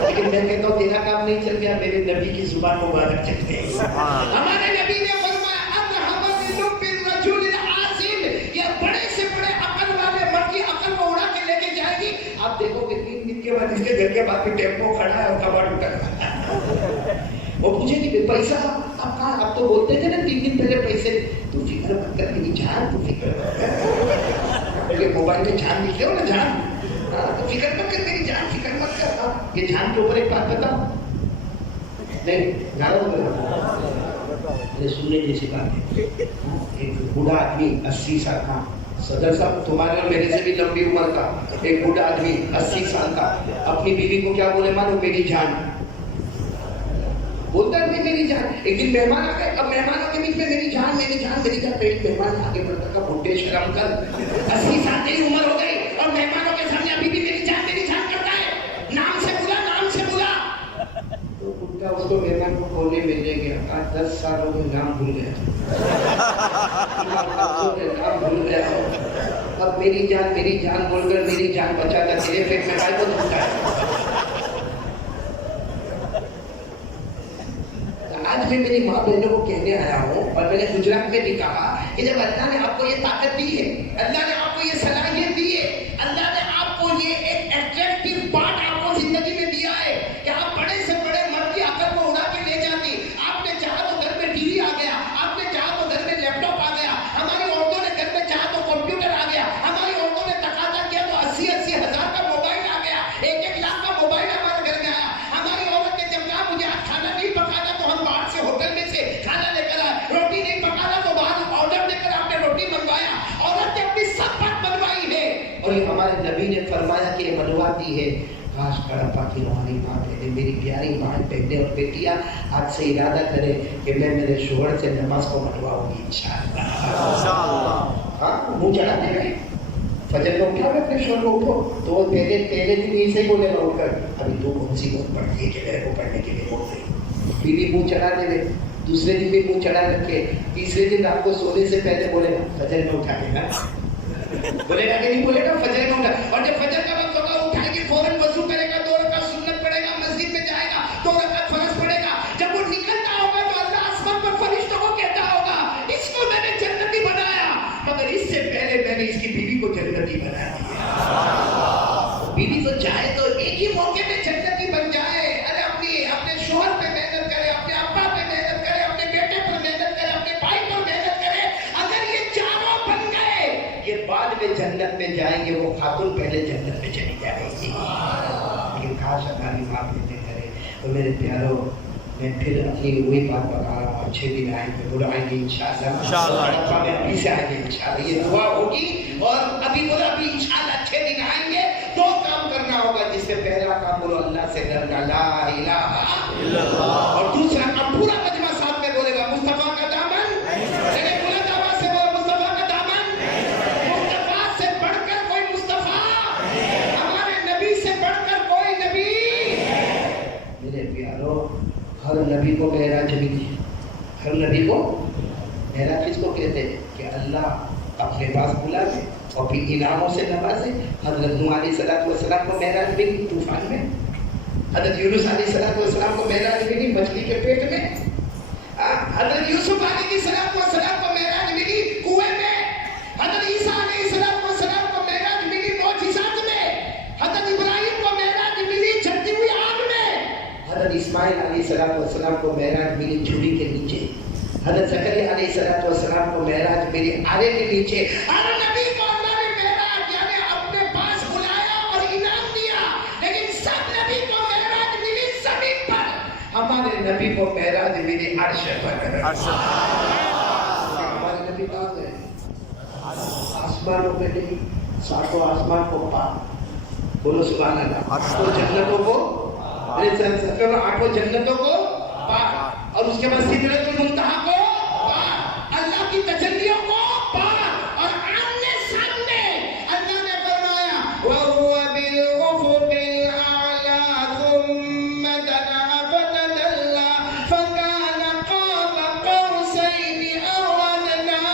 لیکن میں کہتا ہوں تیرا کام نہیں چل گیا میرے نبی کی زبان مبارک چل گئی ہمارے نبی نے فرمایا اذهب بلب الرجل العاصم یہ بڑے سے بڑے عقل والے مرد کی عقل کو اڑا کے لے کے جائے گی آپ دیکھو کہ 3 دن کے بعد اس کے گھر کے بعد بھی ٹیمپو کھڑا ہے اور کباڑ اتر رہا ہے وہ پوچھے کہ پیسہ آپ کہاں آپ تو بولتے تھے نا 3 دن پہلے پیسے تو فکر مت کر میری جان تو فکر مت کر موبائل میں جان لکھتے ہو نا جان تو فکر مت کر میری جان فکر مت کر یہ جان کے اوپر ایک بات بتاؤ نہیں جانا تو سننے جیسی بات ہے ایک بوڑھا آدمی 80 سال کا صدر صاحب تمہارے اور میرے سے بھی لمبی عمر کا ایک بوڑھا آدمی 80 سال کا اپنی بیوی کو کیا بولے مانو میری جان بولتا ہے میری جان ایک دن مہمان آ گئے اب مہمانوں کے بیچ میں میری جان پیٹ مہمان آگے بڑھتا کا بھٹے شرم کر 80 سال کی عمر ہو گئی اور مہمانوں کے سامنے ابھی بھی میری جان کرتا ہے نام سے بلا تو بھٹا اس کو مہمان کو کونے میں لے گیا آج 10 سالوں میں نام بھول گیا اب میری جان بول کر میری جان بچاتا تیرے پیٹ میں گائے کو دھوتا ہے آج میں میری ماں بہنوں کو کہنے آیا ہوں اور میں نے گجرات میں بھی کہا کہ جب اللہ نے آپ کو یہ طاقت دی ہے اللہ نے آپ کو یہ صلاحیت دی ہے اللہ نے آپ کو یہ ایک اٹریکٹیو پارٹ آپ کو زندگی میں دیا ہے کہ آپ بڑے سے بڑے مرد کی عقل کو اڑا کے لے جاتی آپ نے چاہا تو گھر میں ٹی وی آ گیا آپ نے چاہا تو گھر میں لیپ ٹاپ آ گیا ہماری عورتوں نے گھر میں چاہا تو کمپیوٹر آ گیا ہماری عورتوں نے تقاضا کیا تو 80 ہزار کا موبائل آ گیا 1 لاکھ کا موبائل ہمارے گھر میں آیا ابھی ہمارے نبی نے فرمایا کہ یہ منواتی ہے. کاش کڑپا کی روحانی ماں بہنیں، میری پیاری ماں بہنیں اور بیٹیاں آج سے ارادہ کریں کہ میں میرے شوہر سے نماز کو منواؤں گی انشاءاللہ. ہاں منہ چڑھاتے رہے. فجر کو اٹھا اپنے شوہر کو اٹھو تو وہ پہلے دن یہی سے بولے گا اٹھ کر ابھی تو کون سی بہت پڑھتی ہے کہ میرے کو پڑھنے کے لیے بول رہی. بیوی منہ چڑھا دے رہے، دوسرے دن بھی منہ چڑھا رکھے، تیسرے دن رات کو سونے سے پہلے بولے گا فجر میں اٹھا کے نا، بولے گا کہ نہیں بولے گا فجر میں اٹھا. اور جب فجر کا وقت ہوگا اٹھائے گی فوراً وضو کرے گا، 2 رکعت سنت پڑھے گا، مسجد میں جائے گا، 2 رکعت فرض پڑھے گا. جب وہ نکلتا ہوگا تو اللہ آسمان پر فرشتوں کو کہتا ہوگا اس کو میں نے جنتی بنایا، مگر اس سے پہلے میں نے اس کی بیوی کو جنتی بنا دیا. بیوی تو چاہے تو ایک ہی موقع میں جنتی بن جائے. ارے اپنے شوہر پہ محنت کرے، اپنے ابا پہ محنت کرے، اپنے بیٹے پر محنت کرے، اپنے بھائی پر محنت کرے. اگر یہ چاروں بن گئے یہ بعد میں جنت میں جائیں گے، وہ خاتون پہلے جنت میں چلی جائے گی. لیکن کاش ہماری ماں بہنیں کرے. تو میرے پیاروں میں پھر اپنی وہی بات بتا رہا ہوں، اچھے دن آئیں گے، برا آئیں گے انشاءاللہ. ابھی سے آئیں گے انشاءاللہ، یہ دعا ہوگی. اور ابھی بولا ابھی انشاءاللہ اچھے دن آئیں گے. 2 کام کرنا ہوگا، جس سے پہلا کام بولو اللہ سے ڈرنا، لا الہ الا اللہ. اور دوسرا کام پورا مجمع ساتھ میں بولے گا مصطفیٰ کا دامن. بلند آواز سے بولو مصطفیٰ کا دامن. مصطفیٰ سے بڑھ کر کوئی مصطفیٰ، ہمارے نبی سے بڑھ کر کوئی نبی. میرے پیاروں ہر نبی کو معراج ملی. ہر نبی کو معراج کس کو کہتے ہیں؟ کہ اللہ اپنے پاس بلا دے اور پھر انعاموں سے نوازے. حضرت نوح علیہ السلام کو معراج ملی طوفان میں. حضرت یونس علیہ السلام کو معراج ملی مچھلی کے پیٹ میں. حضرت یوسف علیہ السلام کو معراج ملی کنویں میں. حضرت عیسیٰ علیہ السلام کو معراج ملی معجزات میں. حضرت ابراہیم کو معراج ملی جلتی ہوئی آگ میں. حضرت اسماعیل علیہ السلام کو معراج ملی جھولی کے نیچے. حضرت زکریا علیہ السلام کو معراج ملی آرے کے نیچے. ہر نبی کو اللہ نے معراج یعنی اپنے پاس بلایا اور انعام دیا. لیکن سب نبی کو معراج ملی زمین پر، ہمارے نبی کو معراج ملی عرش پر. ہمارے نبی کہاں گئے؟ آسمانوں پہ نہیں، 7 آسمان کو پار. بولو سبحان اللہ. 8 جنتوں کو 8 جنتوں کو پار، اور اس کے بعد سدرۃ المنتہا کو پار، اللہ کی تجلیوں کو پار. اور آمنے سامنے اللہ نے فرمایا وَهُوَ بِالْأُفُقِ الْأَعْلَى ثُمَّ دَنَا فَتَدَلَّى فَكَانَ قَابَ قَوْسَيْنِ أَوْ أَدْنَىٰ.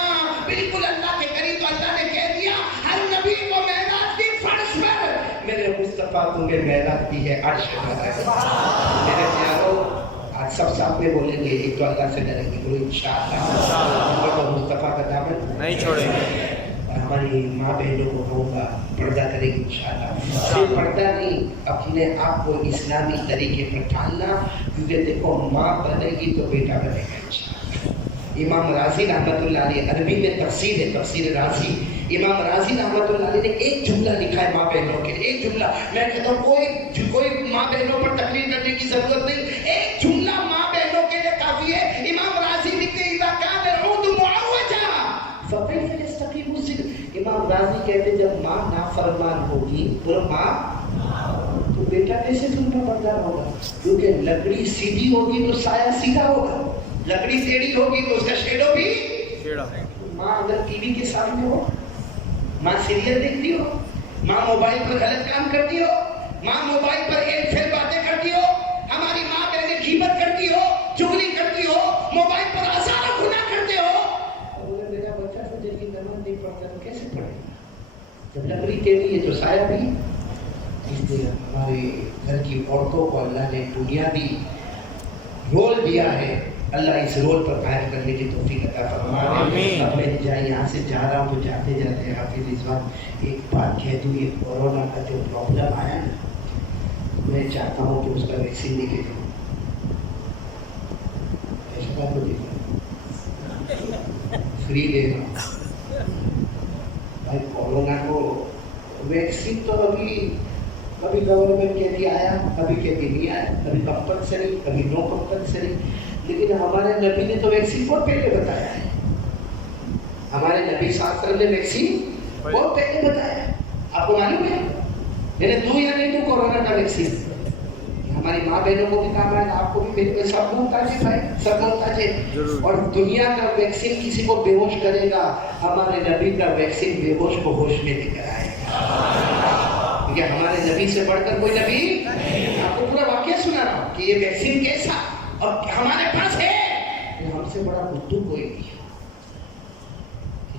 بالکل اللہ کے قریب. تو اللہ نے کہہ دیا ہر نبی کو معراج دی فرش پر، میرے مصطفیٰ تمہیں معراج دی ہے عرش پر. میرے پیاروں آج سب ساتھ میں بولیں گے، ایک تو اللہ سے ڈریں گے، بولو انشاءاللہ. اور مصطفیٰ کا دامن نہیں چھوڑیں گے. اور ہماری ماں بہنوں کو کہوں گا پردہ کرے گی انشاءاللہ. صرف پردہ نہیں، اپنے آپ کو اسلامی طریقے پر ڈھالنا، کیونکہ دیکھو ماں بنے گی تو بیٹا بنے گا انشاءاللہ. امام راضی رحمۃ اللہ علیہ، عربی میں تفسیر ہے، تفسیر راضی. امام راضی رحمۃ اللہ علیہ نے ایک جملہ لکھا ہے ماں بہنوں کے لیے. ایک جملہ، میں کہتا ہوں کوئی ماں بہنوں پر تقریر کرنے کی ضرورت نہیں، ایک جملہ ماں بہنوں کے لیے کافی ہے. امام راضی لکھتے اذا کان العود معوجا فکیف یستقیم الصدق. امام راضی کہتے جب ماں نافرمان ہوگی، بولو ماں، تو بیٹا کیسے سننا بردار ہوگا؟ کیونکہ لکڑی سیدھی ہوگی تو سایہ سیدھا ہوگا، لکڑی ٹیڑھی ہوگی تو اس کا شیڈو بھی ٹیڑھا. ماں اگر ٹی وی کے سامنے ہو، ماں سیریل دیکھتی ہو، ماں موبائل پر غلط کام کرتی ہو، ماں موبائل پر ایک پھر باتیں کرتی ہو، ہماری ماں بہنیں غیبت کرتی ہو، چغلی کرتی ہو، موبائل پر ہزاروں گناہ کرتے ہو، اور اگر میرا بچہ تو جلدی نماز نہیں پڑھتا تو کیسے پڑھے؟ جب لکڑی ٹیڑھی ہے تو سایہ بھی. اس لیے ہمارے گھر کی عورتوں کو اللہ نے بنیادی رول دیا ہے. اللہ اس رول پر قائم کرنے کی توفیق عطا فرمائے. اب میں یہاں سے جا رہا ہوں تو جاتے جاتے حافظ رضوان ایک بات کہہ دوں. یہ کورونا کا جو پرابلم آیا نا، میں چاہتا ہوں کہ اس کا ویکسین نہیں دے دوں. ایسا بات کو دیکھا فری دے گا بھائی. کورونا کو ویکسین تو کبھی گورنمنٹ کہتی آیا، کبھی کہتی نہیں آیا، کبھی کمپلسری، کبھی نو کمپلسری. لیکن ہمارے نبی نے تو ویکسین بہت پہلے بتایا ہے. ہمارے نبی صلی اللہ علیہ وسلم نے ویکسین بہت پہلے بتایا ہے. آپ کو معلوم ہے تو یا نہیں تو کورونا کا ویکسین ہماری ماں بہنوں کو بھی کام آئے گا, آپ کو بھی, سب محتاج ہے بھائی, سب محتاج ہے. اور دنیا کا ویکسین کسی کو بے ہوش کرے گا, ہمارے نبی کا ویکسین بے ہوش کو ہوش میں لے کر آئے گا. کیونکہ ہمارے نبی سے بڑھ کر کوئی نبی, آپ کو پورا واقعہ سنا رہا ہوں کہ یہ ویکسین کیسا اور ہمارے پاس ہے. ہم سے بڑا بدھو کوئی نہیں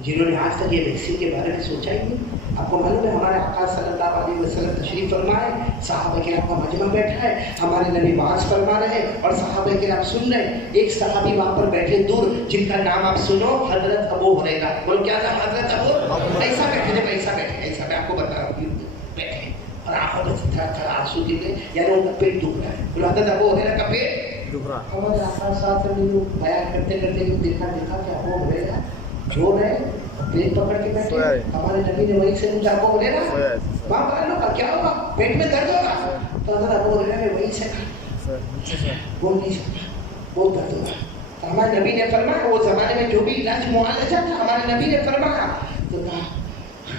جنہوں نے آج تک یہ ویکسین کے بارے میں سوچا ہی نہیں. آپ کو معلوم ہے ہمارے آقا صلی اللہ علیہ وسلم تشریف فرمائے, صحابہ کرام کا مجمع بیٹھا ہے, ہمارے نبی واعظ فرما رہے ہیں اور صحابہ کرام سن رہے ہیں. ایک صحابی وہاں پر بیٹھے دور, جن کا نام آپ سنو, حضرت ابو ہریرہ. بولو کیا نام؟ حضرت ابو. ایسا بیٹھے جب ایسا ایسا میں آپ کو بتا رہا ہوں, بیٹھے اور آنکھوں میں تھوڑا آنسو گرے, یعنی ان کا پیٹ دکھ رہا ہے. بولو حضرت ابو ہریرہ کا پیٹ دکھ رہا. ہمارے آقا ساتھ میں بیان کرتے کرتے دیکھا کہ ابو ہریرہ جو ہے پیٹ پکڑ کے بیٹھے. ہمارے نبی نے وہیں سے پوچھا ابو ہریرہ وہاں پر لوگ کیا ہوگا, پیٹ میں درد ہوگا؟ تو حضرت ابو ہریرہ نے وہیں سے کہا بول نہیں سکتا, بہت درد ہوگا. تو ہمارے نبی نے فرمایا, وہ زمانے میں جو بھی علاج معالجہ تھا ہمارے نبی نے فرمایا, تو کہا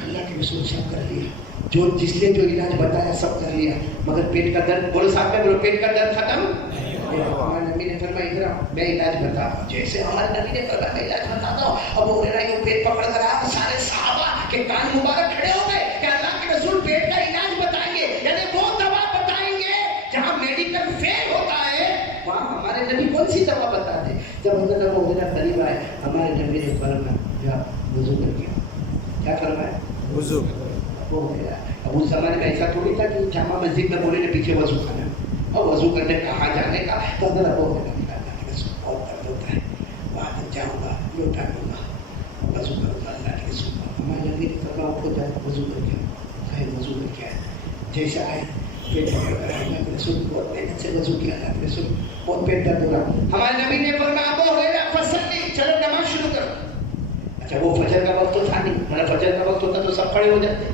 اللہ کے رسول سب کر لیا, جو جس نے جو علاج بتایا سب کر لیا, مگر پیٹ کا درد, بولو ساتھ میں بولو, پیٹ کا درد ختم. ہمارے نبی نے فرمایا ادھر میں علاج بتا رہا ہوں. جیسے ہمارے نبی نے فرمایا میں علاج بتاتا ہوں, ابو ہریرہ کو پیٹ پکڑ کر آیا, سارے صحابہ کے کان مبارک کھڑے ہو گئے کہ اللہ کے رسول پیٹ کا علاج بتائیں گے, یعنی وہ دوا بتائیں گے جہاں میڈیکل فیل ہوتا ہے وہاں ہمارے نبی کون سی دوا بتاتے. جب حضرت ابو ہریرہ قریب آئے, ہمارے نبی نے فرمایا وضو کر کے. کیا فرمایا؟ وضو. ابو ہریرہ, اب اس زمانے میں ایسا تھوڑی تھا کہ جامع مسجد میں بولے پیچھے وضو کرنا اور وضو کرنے کہاں جانے کا. تو حضرت ابو ہریرہ بہت درد ہوتا ہے, وہاں تک جاؤں گا, لوٹا لوں گا, وضو کروں گا اللہ کے رسول. ہمارے نبی نے فرمایا اٹھو جائے وضو کر کے. کہے وضو کر کے آئے, جیسے آئے پیٹ پکڑ کر اللہ کے رسول بہت محنت سے وضو کیا, اللہ کے رسول بہت پیٹ درد ہو رہا. ہمارے نبی نے فرمایا ابو ہریرہ فصلی, چلو نماز شروع کرو. اچھا وہ فجر کا وقت تو تھا نہیں, ورنہ فجر کا وقت ہوتا تو سب کھڑے ہو جاتے.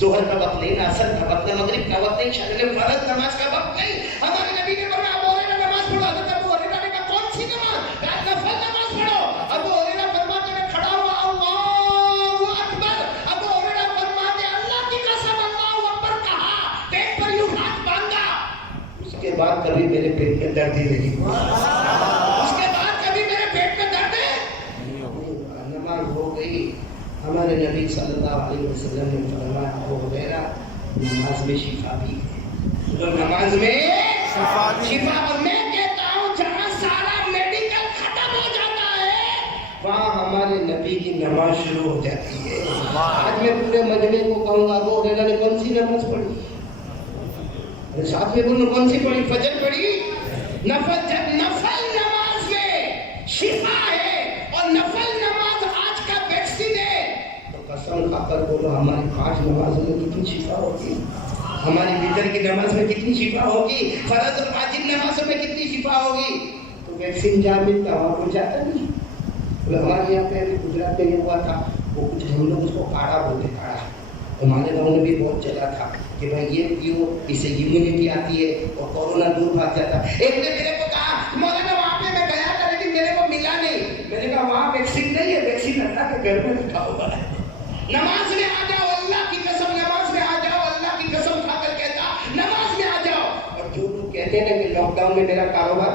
ظہر کا وقت نہیں, نہ عصر کا وقت, نہ مغرب کا وقت نہیں, شامل فرض نماز کا وقت نہیں. ہمارے نبی نے فرمایا ابو ہریرہ نماز پڑھو. حضرت ابو ہریرہ نے کہا کون سی نماز؟ کہا نفل نماز پڑھو. ابو ہریرہ فرماتے ہیں کھڑا ہوا, اللہ اکبر. ابو ہریرہ فرماتے ہیں اللہ کی قسم اللہ اکبر کہا, پیٹ پر یوں ہاتھ باندھا, اس کے بعد کبھی میرے پیٹ میں درد ہی نہیں ہوا. اس کے بعد کبھی میرے پیٹ میں درد نہیں ہوا. نماز ہو گئی. ہمارے نبی صلی اللہ علیہ وسلم نے فرمایا ابو ہریرہ نماز میں شفا بھی ہے, اور نماز میں شفا. اور میں کہتا ہوں جہاں سارا میڈیکل ختم ہو جاتا ہے وہاں ہمارے نبی کی نماز شروع ہو جاتی ہے. آج میں پورے مجمع کو کہوں گا ابو ہریرہ نے کون سی نماز پڑھی؟ ساتھ میں بولوں کون سی پڑھی؟ فجر پڑھی. نفل, جب نفل نماز میں شفا ہے اور نفل نماز آج کا ویکسین ہے, قسم کھا کر بولو ہماری 5 نمازوں میں کتنی شفا ہوگی, ہماری وتر کی نماز میں کتنی شفا ہوگی, فرض اور واجب نمازوں میں کتنی شفا ہوگی. تو ویکسین جہاں ملتا وہاں کو جاتا نہیں. ہمارے یہاں پہ گجرات میں یہ ہوا تھا, وہ کچھ ہم لوگ اس کو کاڑھا بولتے, کاڑھا. ہمارے گاؤں میں بھی بہت چلا تھا کہ بھائی یہ پیو, اس سے امیونٹی آتی ہے اور کورونا دور بھاگ جاتا. ایک نے میرے کو کہا مولانا وہاں پہ میں گیا تھا لیکن میرے کو ملا نہیں. میں نے کہا وہاں ویکسین نہیں ہے, ویکسین اللہ کے گھر میں رکھا ہوا ہے. نماز میں آ جاؤ, اللہ کی قسم نماز میں آ جاؤ, اللہ کی قسم کھا کر کہتا نماز میں آ جاؤ. اور جو لوگ کہتے ہیں نا کہ لاک ڈاؤن میں میرا کاروبار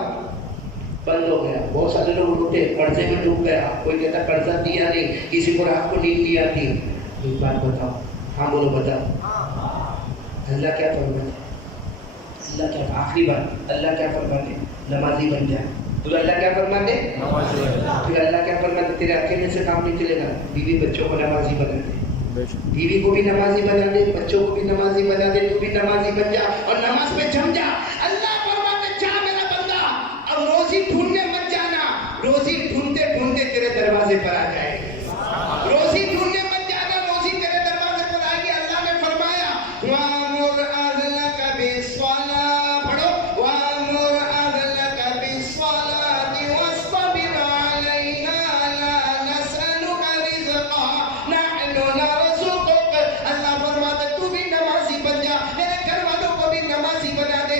بند ہو گیا, بہت سارے لوگ لوٹے, قرضے میں ڈوب گیا, کوئی کہتا قرضہ دیا نہیں, کسی کو رات کو نیند نہیں آتی. ایک بات بتاؤ, ہاں بولو بتاؤ, اللہ کیا فرماتے؟ اللہ کیا, آخری بات, اللہ کیا فرماتے؟ نمازی بن جائے. تو اللہ کیا فرماتے؟ پھر اللہ کیا فرماتے؟ تیرے اکیلے سے کام نہیں چلے گا, بیوی بچوں کو نمازی بنا دے, بیوی کو بھی نمازی بنا دے, بچوں کو بھی نمازی بنا دے, تو بھی نمازی بن جا اور نماز میں جم جا. اللہ فرماتے جا میرا بندہ, اب روزی ڈھونڈنے مت جانا, روزی ڈھونڈتے ڈھونڈتے تیرے دروازے پر آ جائے گی. روزی ڈھونڈنے مت جانا, روزی تیرے دروازے پر آئے گی. اللہ نے فرمایا وَأَمُرْ أَهْلَكَ بِالصَّلَاةِ, پڑھو وَأَمُرْ أَهْلَكَ بِالصَّلَاةِ وَاصْطَبِرْ عَلَيْهَا لَا نَسْأَلُكَ رِزْقًا نَحْنُ نَرْزُقُكَ. اللہ فرماتے تو بھی نمازی بن جا, میرے گھر والوں کو بھی نمازی بنا دے.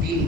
3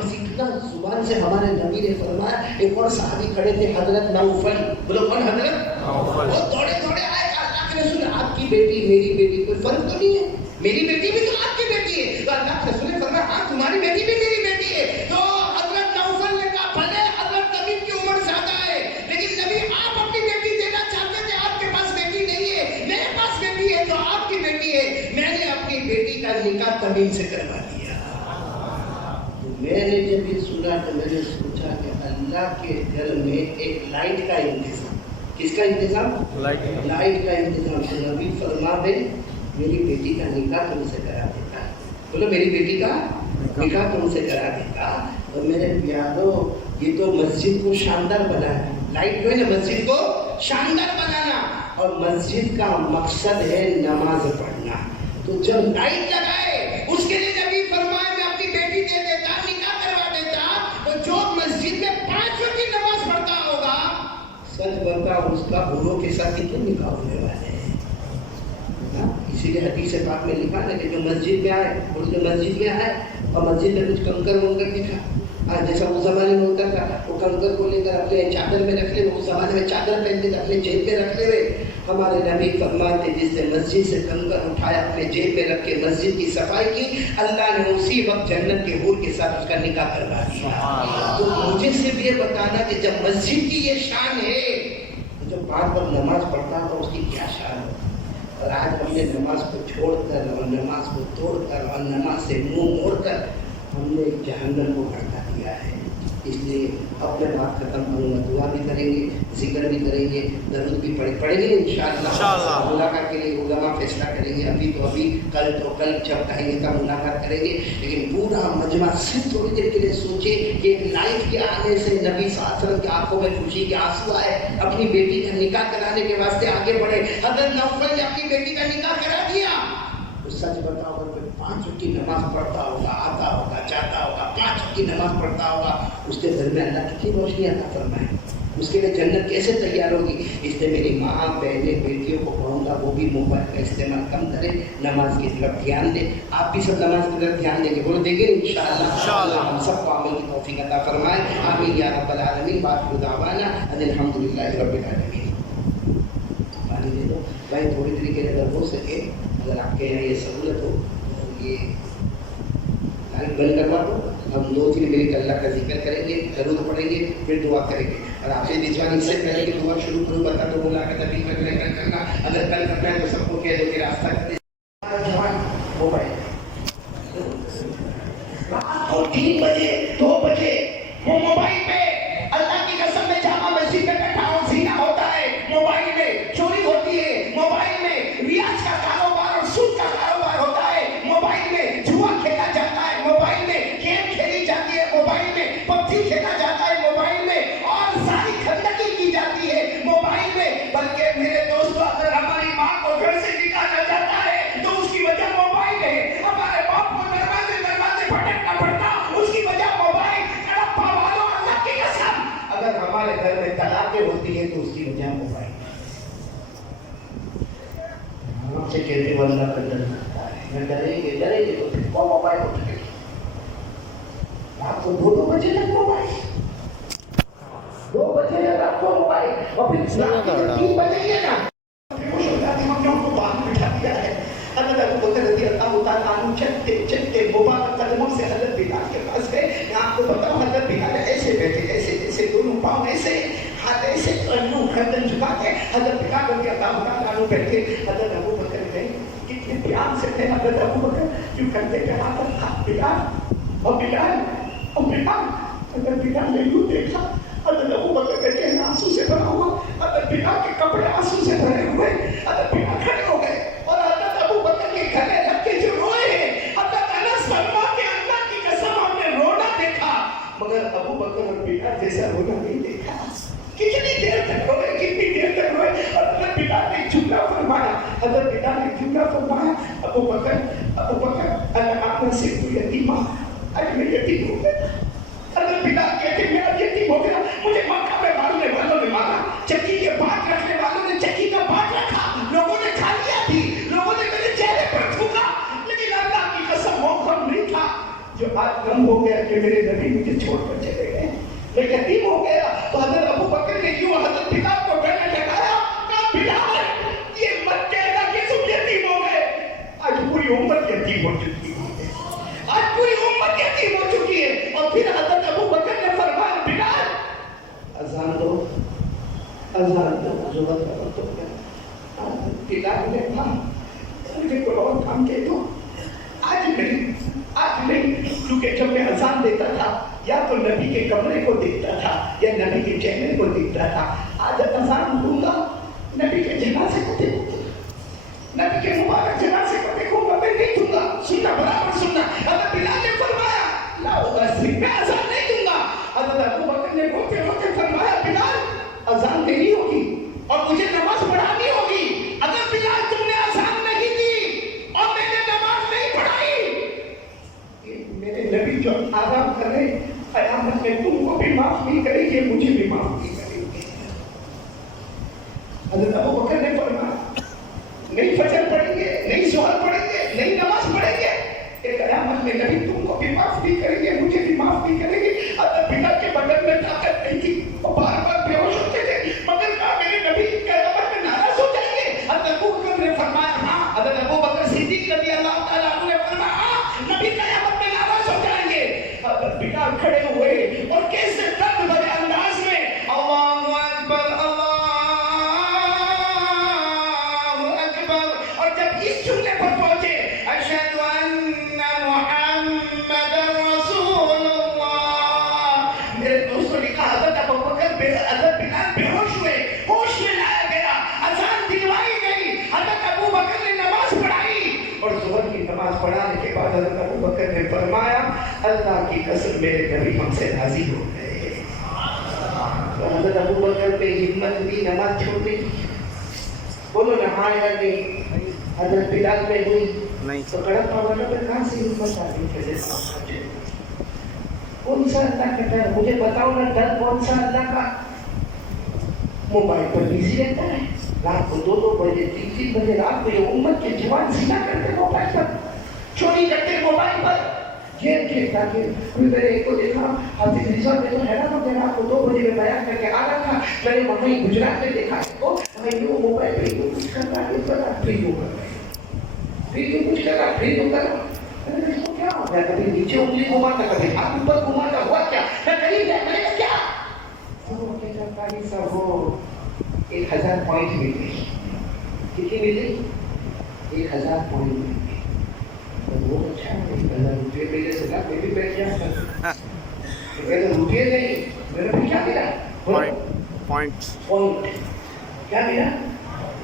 بس اتنا زبان سے ہمارے نبی نے فرمایا. ایک اور صحابی کھڑے تھے حضرت نوفل. بولو کون حضرت نوفل؟ وہ دوڑے دوڑے آئے. اللہ کے رسول آپ کی بیٹی میری بیٹی کوئی فرق تو نہیں ہے؟ میری بیٹی بھی تو آپ کی بیٹی ہے. تو اللہ کے رسول نے فرمایا ہاں تمہاری بیٹی بھی میری بیٹی ہے. تو حضرت نوفل نے کہا بھلے حضرت نبی کی عمر زیادہ ہے لیکن نبی آپ اپنی بیٹی دینا چاہتے تھے. آپ کے پاس بیٹی نہیں ہے, میرے پاس بیٹی ہے تو آپ کی بیٹی ہے. میں نے اپنی بیٹی کا نکاح تمیم سے کروا دیا. میں نے جب یہ سنا تو میں نے سوچا کہ اللہ کے گھر میں ایک لائٹ کا انتظام. کس کا انتظام؟ لائٹ کا انتظام. تو نبی فرما دے میری بیٹی کا نکاح تم سے کرا دیتا. بولو میری بیٹی کا نکاح تم سے کرا دیتا. اور میرے پیارو یہ تو مسجد کو شاندار بنانا. لائٹ جو ہے نا مسجد کو شاندار بنانا, اور مسجد کا مقصد ہے نماز پڑھنا. تو جب لائٹ لگائے اس کے لیے نبی فرمایا میں اپنی بیٹی دے دیتا, نکاح کروا دیتا. تو جو مسجد میں 5 وقت کی نماز پڑھتا ہوگا, سچ بتا اس کا بھولوں کے ساتھ کتنے نکاح ہونے والے ہیں. اسی لیے حدیث پاک میں لکھا ہے کہ جو مسجد میں آئے, جو مسجد میں آئے اور مسجد میں کچھ کنکر ونکر دکھا, جیسا اس زمانے میں ہوتا تھا, وہ کنکر کو لے کر اپنے چادر میں رکھ لے. اس زمانے میں چادر پہنتے تھے اپنے جیب میں رکھ لے. ہمارے نبی فرماتے جس نے مسجد سے کنکر اٹھایا اپنے جیب میں رکھ کے مسجد کی صفائی کی, اللہ نے اسی وقت جنت کے حور کے ساتھ اس کا نکاح کروا دیا. تو مجھے صرف یہ بتانا کہ جب مسجد کی یہ شان ہے تو جو بار بار نماز پڑھتا تو اس کی کیا شان ہے. اور آج ہم نے نماز کو چھوڑ کر اور نماز کو توڑ کر اور نماز سے منہ موڑ کر ہم نے جہنم کو بھڑکا دیا ہے. اس لیے اپنے بات ختم کروں گا, دعا بھی کریں گے, ذکر بھی کریں گے, درود بھی پڑھیں گے انشاءاللہ. ملاقات کے لیے علماء فیصلہ کریں گے. ابھی تو ابھی, کل تو کل, جب کہیں گے تب ملاقات کریں گے. لیکن پورا مجمع صرف تھوڑی دیر کے لیے سوچے کہ ایک لائف کے آنے سے نبی صلی اللہ علیہ وسلم کی آنکھوں میں خوشی کے آنسو آئے, اپنی بیٹی کا نکاح کرانے کے واسطے آگے بڑھے. حضرت نوفل نے اپنی بیٹی کا نکاح کرا دیا. سچ بتاؤ اگر کوئی 5 وقت کی نماز پڑھتا ہوگا, آتا ہوگا, جاتا ہوگا, 5 وقت کی نماز پڑھتا ہوگا, اس کے گھر میں اللہ کتنی روشنی عطا فرمائے, اس کے لیے جنت کیسے تیار ہوگی. اس لیے میری ماں بہنیں بیٹیوں کو کہوں گا وہ بھی موبائل کا استعمال کم کریں, نماز کی طرف دھیان دیں. آپ بھی سب نماز کی طرف دھیان دیں گے, بولو دیں گے انشاءاللہ. ہم سب کو عمل کی توفیق عطا فرمائے. آمین یا رب العالمین. باقی دعوانا ان الحمدللہ رب العالمین. پانی دے دو بھائی تھوڑی طریقے سے اگر ہو سکے, اگر آپ کے یہاں یہ سہولت ہو یہ لائٹ بند کروا دو. ہم 2-3 منٹ اللہ کا ذکر کریں گے, درود پڑھیں گے, پھر دعا کریں گے. اور آپ سے بھجوانی اس سے پہلے کہ دعا شروع کروں بتا دو ملاقات ابھی کرنا. اگر کل کرنا ہے تو سب کو کہہ دو کہ راستہ موبائل رات کو 3 بجے 2 بجے وہ موبائل پہ اللہ کی قسم میں جامع مسجد میں بیٹھا اور زنا ہوتا ہے, موبائل میں چوری ہوتی ہے, موبائل میں ریاض کا کاروبار اور سود کا کاروبار ہوتا ہے, موبائل میں جوا کھیلا جاتا ہے, موبائل میں گیم کھیلی جاتی ہے, موبائل میں پبجی کھیلا جاتا ہے, موبائل میں اور ساری گندگی کی جاتی ہے موبائل میں. بلکہ میرے دوستوں اگر ہماری ماں کو گھر سے نکالا جاتا ہے تو اس کی وجہ موبائل ہے. ہمارے باپ کو دروازے پھٹکنا پڑتا, اس کی وجہ موبائل. کڑپا والوں اللہ کی قسم اگر ہمارے گھر میں طلاقیں ہوتی ہیں تو اس کی وجہ موبائل. آپ سے کہتے ہیں اللہ کا ڈر لگتا ہے, میں ڈریں گے تو پھر وہ موبائل اٹھ گئی. آپ کو 2 بجے تک موبائل, 2 بجے تک آپ کو موبائل, اور پھر 3 بجے گے نا خوش ہو جاتے ہیں. ہم نے ان کو باہر بٹھا دیا ہے. حضرت ابو بکر رضی اللہ تعالیٰ عنہ چلتے مبارک قدموں سے حضرت بلال کے پاس گئے. میں آپ کو بتاؤں حضرت بلال ایسے بیٹھے, ایسے دونوں پاؤں ایسے, ہاتھ ایسے, گردن جھکا کے حضرت بلال رضی اللہ تعالیٰ عنہ بیٹھے. حضرت ابو بکر گئے, کتنے پیار سے تھے حضرت ابو بکر, کیوں کرتے تھے حضرت بلال اور بلال اور بلال. حضرت بلال نے یوں دیکھا, حضرت ابو بکر کے چہرہ آنسو سے بھرا ہوا, حضرت بلال کے کپڑے آنسو سے بھرے ہوئے. حضرت بلال کھڑے ہو گئے اور حضرت ابو بکر کے گلے لگ کے جو روئے ہیں. حضرت انس فرماتے ہیں اللہ کی قسم ہم نے رونا دیکھا مگر ابو بکر اور بلال جیسا رونا نہیں دیکھا. کتنی دیر تک روئے, کتنی دیر تک روئے. حضرت بلال نے جملہ فرمایا, حضرت بلال نے جملہ فرمایا, ابو بکر اللہ سے تو یتیمہ, ارے میں یتیم ہو گیا. حضرت بلال کہتے ہیں میرا یتیم ہو گیا, مجھے مکہ میں مارنے والوں نے مارا, چکی کے بات رکھنے والوں نے چکی کا بات رکھا, لوگوں نے کھا لیا تھی, لوگوں نے میرے چہرے پر تھوکا, لیکن اللہ کی قسم وہ غم نہیں تھا جو آج غم ہو گیا کہ میرے نبی مجھے چھوڑ کر چلے گئے، میں یتیم ہو گیا. تو حضرت ابو بکر نے یوں حضرت بلال کو گلے لگایا، کہا بلال یہ مت کہنا کہ تم یتیم ہو گئے. آج پوری امت یتیم ہو چکی ہے، آج پوری امت یتیم ہو چکی ہے. اور پھر حضرت ابو بکر نے فرمایا بلال اذان دو، اذان دو، ضرورت کا وقت ہو گیا. بلال نے کہا مجھے کوئی اور کام دے دو. آج نہیں، کیونکہ جب میں اذان دیتا تھا یا تو نبی کے کمرے کو دیکھتا تھا یا نبی کے چہرے کو دیکھتا تھا. آج اذان دوں گا نبی کے جنازے کو دیکھوں گا، نبی کے مبارک جنازے کو دیکھوں گا. میں نہیں دوں گا، سننا برابر سننا. حضرت بلال نے فرمایا لا اذن، میں اذان نہیں دوں گا. حضرت ابو بکر نے روتے روتے فرمایا بلال اذان دینی ہوگی اور مجھے نماز پڑھانی ہوگی. اگر بلال تم نے اذان نہیں دی اور میں نے نماز نہیں پڑھائی، میرے نبی جو آرام کر رہے قیامت میں تم کو بھی معاف نہیں کریں گے، مجھے بھی معاف نہیں کریں گے. حضرت ابو بکر نے فرمایا نہیں فجر پڑھیں گے، نہیں ظہر پڑھیں گے، نہیں نماز پڑھیں گے، قیامت میں نبی تم کو بھی معاف نہیں کریں گے، مجھے بھی معاف نہیں کریں گے. حضرت بلال کے بدن میں طاقت نہیں تھی، وہ بار بار بے ہوش ہوتے تھے، مگر کہا میرے نبی قیامت میں ناراض ہو جائیں گے. حضرت ابو بکر نے فرمایا ہاں. حضرت ابو بکر صدیق رضی اللہ تعالیٰ عنہ نے فرمایا ہاں نبی قیامت میں ناراض ہو جائیں گے. حضرت بلال کھڑے ہوئے اور کیسے درد بھرے انداز میں اللہ اکبر اللہ اکبر، اور جب اس جملے پر پہنچے اشہد ان محمد رسول اللہ، میرے دوستوں نے کہا حضرت بلال بے ہوش ہوئے، ہوش میں لایا گیا، اذان دلوائی گئی. حضرت ابو بکر نے نماز پڑھائی اور ظہر کی نماز پڑھانے کے بعد حضرت ابو بکر نے فرمایا اللہ کی قسم میرے نبی ہم سے راضی ہو گئے. تو حضرت ابو بکر پہ ہمت دی، نماز چھوڑ دی. بولو نہ ہاں یا نہیں. حضرت بلال پہ ہوئی نہیں. تو کڑک پاور پہ کہاں سے ہمت آ گئی؟ کون سا اللہ کا ڈر؟ مجھے بتاؤ نا ڈر کون سا اللہ کا؟ موبائل پر بزی رہتا ہے، رات کو 2 بجے 3 بجے رات کو یہ امت کے جوان زنا کرتے موبائل پر، چوری کرتے موبائل پر، گیم کھیلتا کہ کوئی میرے ایک کو دیکھا حافظ رضا میں تو حیران ہو گیا، رات کو 2 بجے میں بیان کر کے آ رہا تھا، میں نے وہیں گجرات میں دیکھا اس کو، میں یوں موبائل پہ یوں کچھ کر رہا ہے، پھر یوں کر رہا ہے، پھر یوں کچھ کر رہا، پھر یوں کر رہا. میں نے اس کو کیا ہو گیا؟ کبھی نیچے انگلی گھماتا، کبھی ہاتھ اوپر گھماتا، ہوا کیا؟ میں قریب گیا، میں نے کیا؟ وہ کہتا قاری صاحب وہ 1000 پوائنٹ مل گئی. کتنی مل گئی؟ 1000 پوائنٹ مل گئی. وہ اچھا 1000 روپئے ملے تو میں بھی بیٹھ جاتا. روپئے نہیں، میرے کو کیا ملا؟ پوائنٹ کیا ملا؟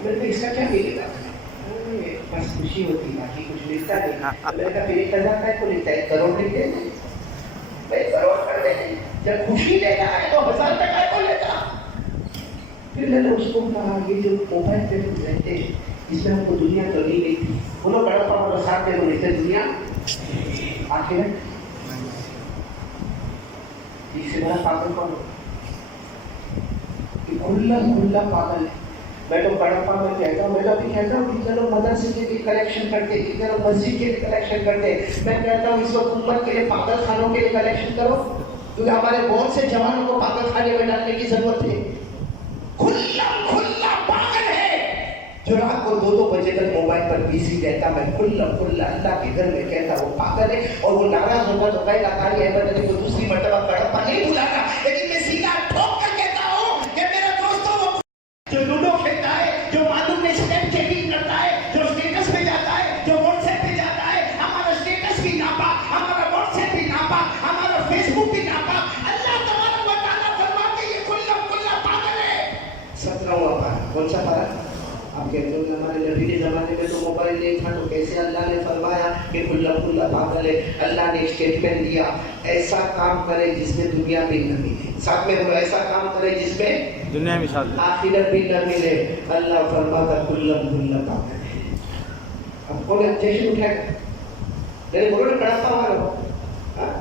میرے کو اس کا کیا ملے گا؟ بس خوشی ہوتی، باقی کچھ ملتا نہیں. میں نے کہا پھر 1000 کا کو لیتا ہے، 1 کروڑ لیتے ہیں، 1 کروڑ کر دیتے. جب خوشی لیتا ہے تو 1000 ٹکا کو لیتا. پھر میں نے اس کو کہا یہ جو موبائل پہ رہتے ہیں اس میں ہم کو دنیا تو نہیں ملتی. بولو بڑا پاپا ساتھ میں بولتے دنیا آخرت. اس سے بڑا پاگل کون ہو؟ کھلا پاگل ہے. میں تو بڑا پاگل کہتا ہوں، میں تو ابھی کہتا ہوں کتنے لوگ مدرسے کے لیے کلیکشن کرتے، کتنے لوگ مسجد کے لیے کلیکشن کرتے. میں کہتا ہوں اس وقت امت کے لیے پاگل خانوں کے لیے کلیکشن کرو، کیونکہ ہمارے بہت سے جوانوں کو پاگل خانے میں ڈالنے کی ضرورت ہے. کھلا پاگل ہے جو رات کو 2 بجے تک موبائل پر بزی رہتا. میں کھلا اللہ کے گھر میں کہتا وہ پاگل ہے. اور وہ ناراض ہوگا تو کہے گا قاری احمد علی کو دوسری مرتبہ کڑپا نہیں بلانا. لیکن میں سیدھا ٹھوک کر کہتا ہوں کہ میرے دوستوں وہ جو لوڈو کھیلتا ہے، جو معلوم میں اسٹیپ چیکنگ کرتا ہے، جو اسٹیٹس پہ جاتا ہے، جو واٹس ایپ پہ جاتا ہے، ہمارا اسٹیٹس بھی ناپا، ہمارا واٹس ایپ بھی ناپا، ہمارا فیس بک بھی ناپا. اللہ تبارک و تعالیٰ فرماتے یہ کھلا پاگل ہے. 17واں پارہ کون سا پارہ؟ آپ کہتے ہو ہمارے نبی کے زمانے میں تو موبائل نہیں تھا، تو کیسے اللہ نے فرمایا کہ کھلا پاگل ہے؟ اللہ نے اسٹیٹمنٹ دیا ایسا کام کرے جس میں دنیا بھی نہ ملے. ساتھ میں بولو ایسا کام کرے جس میں دنیا میں ساتھ آخرت بھی نہ ملے. اللہ فرماتا کھلا پاگل ہے. اب کون جشن اٹھائے گا؟ میرے بولو نا بڑا پاگل ہو.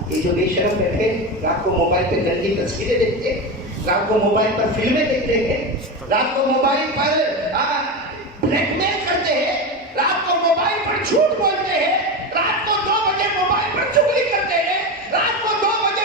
یہ جو بے شرم بیٹھے رات کو موبائل پہ گندی تصویریں دیکھتے، رات کو موبائل پر فلمیں دیکھتے ہیں، رات کو موبائل پر بلیک میل کرتے ہیں، رات کو موبائل پر جھوٹ بولتے ہیں، رات کو 2 بجے موبائل پر چغلی کرتے ہیں، رات کو 2 بجے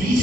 20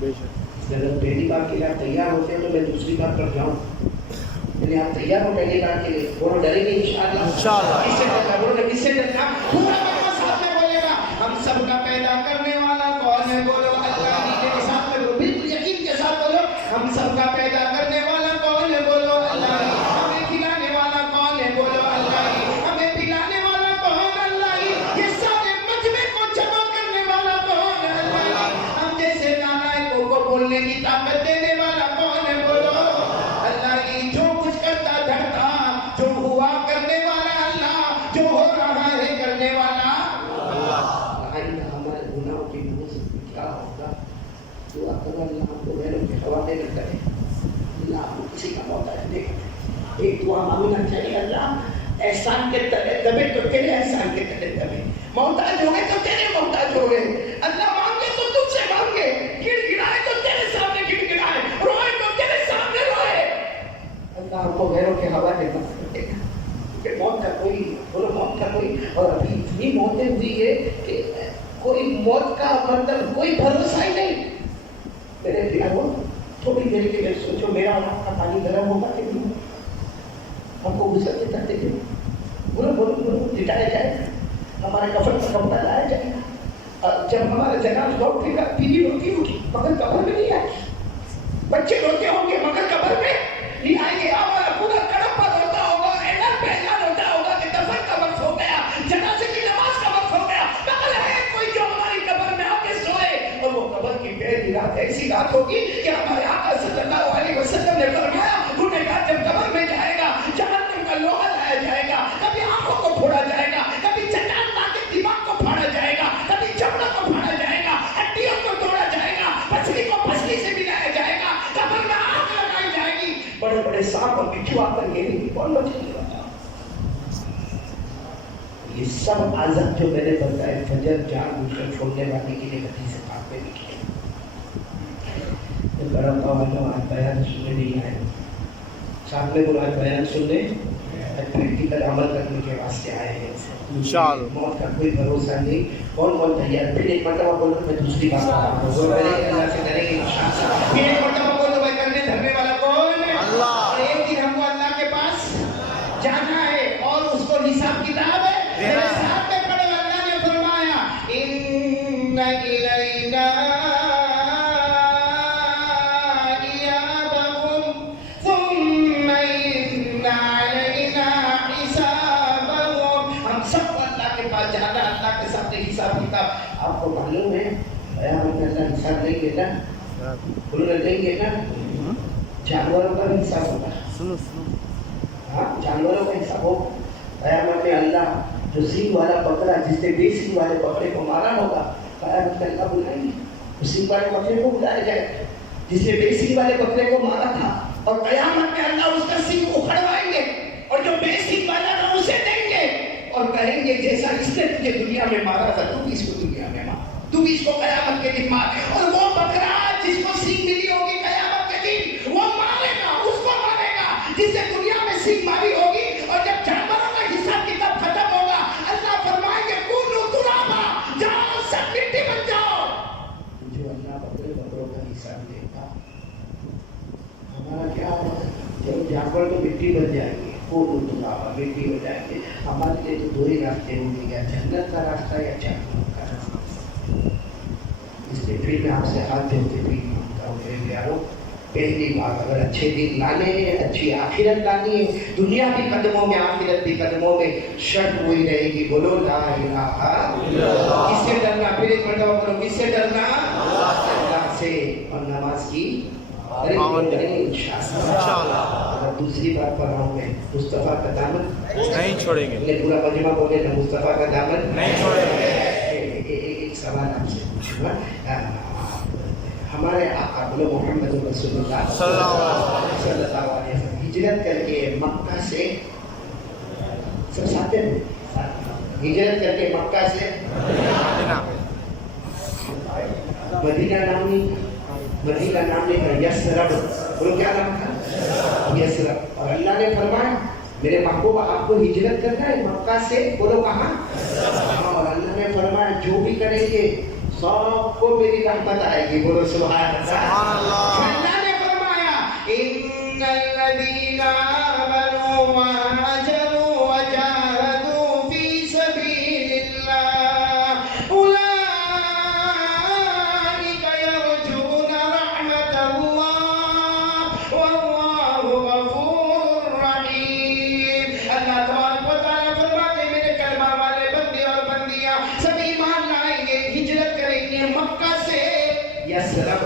بے شک اگر پہلی بار کے لیے آپ تیار ہوتے ہیں تو میں دوسری بار پر جاؤں. یعنی آپ تیار ہو پہلی بار کے لیے؟ بولو ڈریں گے انشاءاللہ. کس سے ڈرنا؟ بولو کس سے ڈرنا؟ پورا بندہ ساتھ میں بولے گا ہم سب کا پیدا کرنے والا کون ہے؟ بولو اللہ. نیچے کے ساتھ میں بولو بالکل یقین کے ساتھ بولو ہم سب کا پیدا کرنے والا کون ہے؟ بولو اللہ. ہمیں کھلانے والا کون ہے؟ بولو اللہ. ہمیں پلانے والا کون؟ اللہ. یہ سارے مجمع کو جمع کرنے والا کون ہے؟ اللہ. ہم جیسے نالائقوں کو بولنے کی طاقت دینے والا کون ہے؟ بولو اللہ. جو کچھ کرتا دھرتا جو ہوا کرنے والا اللہ، جو ہو رہا ہے کرنے والا اللہ. ہمارے گناہوں کی وجہ سے کیا ہوگا؟ دعا کرو اللہ ہم کو غیروں کے حوالے نہ کرے. اللہ ہم کو کسی کا محتاج نہیں کرے. ایک دعا مانگنا چاہیے اللہ احسان کے تلے دبے تو تیرے احسان کے تلے دبے. محتاج ہو گئے تو تیرے محتاج ہو گئے. اللہ مانگے تو تجھ سے مانگے، گڑ گڑائے تو تیرے سامنے گڑ گڑائے، روئے تو تیرے سامنے روئے. اللہ ہم کو غیروں کے حوالے نہ کرے کہ موت کا کوئی بولو موت کا کوئی. اور ابھی اتنی موتیں ہوئی ہے کہ کوئی موت کا مطلب کوئی بھروسہ ہی نہیں. میرے پیارو تھوڑی دیر کے لیے سوچو میرا اور آپ کا پانی گرم ہوگا کہ نہیں؟ ہم کو غسل کے کرتے تھے. بولو بولو بولو لٹایا جائے گا، ہمارے کفن کا کپڑا لایا جائے گا. جب ہمارا جناب لوٹے گا بیوی روتی ہوگی مگر قبر میں نہیں آئے گی. بچے روتے ہوں گے مگر قبر میں نہیں آئیں گے. ہمارا پورا کڑپا روتا ہوگا، اعلان پہ اعلان ہوتا ہوگا کہ دفن کا وقت ہو گیا، جنازے کی نماز کا وقت ہو گیا، مگر ہے کوئی جو ہماری قبر میں آ کے سوئے. اور وہ قبر کی پہلی رات ایسی رات ہوگی کہ ہمارے آقا صلی اللہ علیہ وسلم نے فرمایا گنہگار جب قبر میں جائے گا جہنم کا لوہا لایا جائے گا، کبھی آنکھوں کو پھوڑا جائے گا، کبھی چٹان لا کے دماغ کو پھاڑا جائے گا، کبھی چمڑا کو پھاڑا جائے گا، ہڈیوں کو توڑا جائے گا، پھسلی کو پھسلی سے ملایا جائے گا، قبر میں آگ لگائی جائے گی. بڑے بڑے سانپ اور بچھو آ کر یہ نہیں کون بچے گا. یہ سب عذاب جو میں نے بتایا فجر جان بوجھ کر چھوڑنے والے کے لیے حدیث پاک میں لکھے. کرم پاؤں آج بیان سننے نہیں آئے، سامنے کو آج بیان سننے پریکٹیکل عمل کرنے کے واسطے آئے ہیں. انشاءاللہ موت کا کوئی بھروسہ نہیں. کون کون تیار؟ پھر ایک مرتبہ بولو میں دوسری بات اللہ سے کریں گے انشاءاللہ. پھر ایک مرتبہ بولو میں کرنے دھرنے والا کون ہے؟ اللہ. ایک دن ہم کو اللہ کے پاس جانا ہے اور اس کو حساب کتاب ہے. میرے ساتھ میں پڑھو اللہ نے فرمایا ان الینا ایابہم ثم ان علینا حسابہم. ہم سب کو اللہ کے پاس جانا، اللہ کے سامنے حساب کتاب. آپ کو معلوم ہے قیامت میں اللہ حساب لیں گے نا؟ بولو لیں گے نا؟ جانوروں کا بھی حساب ہوگا. سنو سنو ہاں جانوروں کا حساب ہوگا. قیامت میں اللہ جو سینگ والا بکرا جس نے بے سینگ والے بکرے کو مارا ہوگا قیامت میں اللہ بلائیں گے. اس سینگ والے بکرے کو بلایا جائے گا جس نے بے سینگ والے بکرے کو مارا تھا، اور قیامت میں اللہ اس کا سینگ اکھڑوائیں گے اور جو بے سینگ والا تھا اسے دیں گے اور کہیں گے جیسا اس نے تجھے دنیا میں مارا تھا تو بھی اس کو دنیا میں مار، تو بھی اس کو قیامت کے دن مار. اور وہ بکرا جس کو سینگ ملی ہوگی قیامت کے دن وہ مارے گا، اس کو مارے گا جس نے دنیا میں سینگ ماری ہوگی. اور جب جانوروں کا حساب کتاب ختم ہوگا اللہ فرمائیں گے کونوا ترابا، جاؤ سب مٹی بن جاؤ. جو اللہ بکروں کا حساب لے گا ہمارا کیا ہوگا؟ جب جانور تو مٹی بن جائیں گے، کونوا ترابا مٹی ہو جائیں گے. ہمارے لیے تو دو ہی راستے ہوں گے، یا جنت کا راستہ یا جہنم کا راستہ. اس لیے پھر میں آپ سے ہاتھ جوڑ کے بھی مانگتا ہوں میرے پیاروں، پہلی بات اگر اچھے دن لانے ہیں، اچھی آخرت لانی ہے، دنیا بھی قدموں میں آخرت بھی قدموں میں، شرط وہی رہے گی بولو لا الہ الا اللہ. کس سے ڈرنا؟ پھر ایک مرتبہ بولو کس سے ڈرنا؟ اللہ سے. اور نماز کی انشاءاللہ. اور دوسری بات پر آؤں میں مصطفیٰ کا دامن نہیں چھوڑیں گے. پورا مجمع بولے نا مصطفیٰ کا دامن نہیں چھوڑیں گے. ایک سوال آپ سے پوچھوں گا. ہمارے آقا بولو محمد رسول اللہ صلی اللہ علیہ وسلم ہجرت کر کے مکہ سے سب ساتھ ہیں، ہجرت کر کے مکہ سے مدینہ نام نہیں، مدینہ نام نہیں تھا، یثرب. بولو کیا نام تھا؟ یثرب. اور اللہ نے فرمایا میرے محبوب آپ کو ہجرت کرنا ہے مکہ سے، بولو کہاں؟ اور اللہ نے فرمایا جو بھی کریں گے سب کو میری رحمت آئے گی. بولو سبحان اللہ. سبحان اللہ. اللہ نے فرمایا ان الذین آمنوا وہاجروا وجاہدوا فی سبیل اللہ اولئک یرجون رحمت اللہ واللہ غفور رحیم. اللہ تبارک و تعالیٰ فرماتے میرے کلمہ والے بندے اور بندیاں سب ایمان لائیں گے, ہجرت کریں گے مکہ سے یثرب.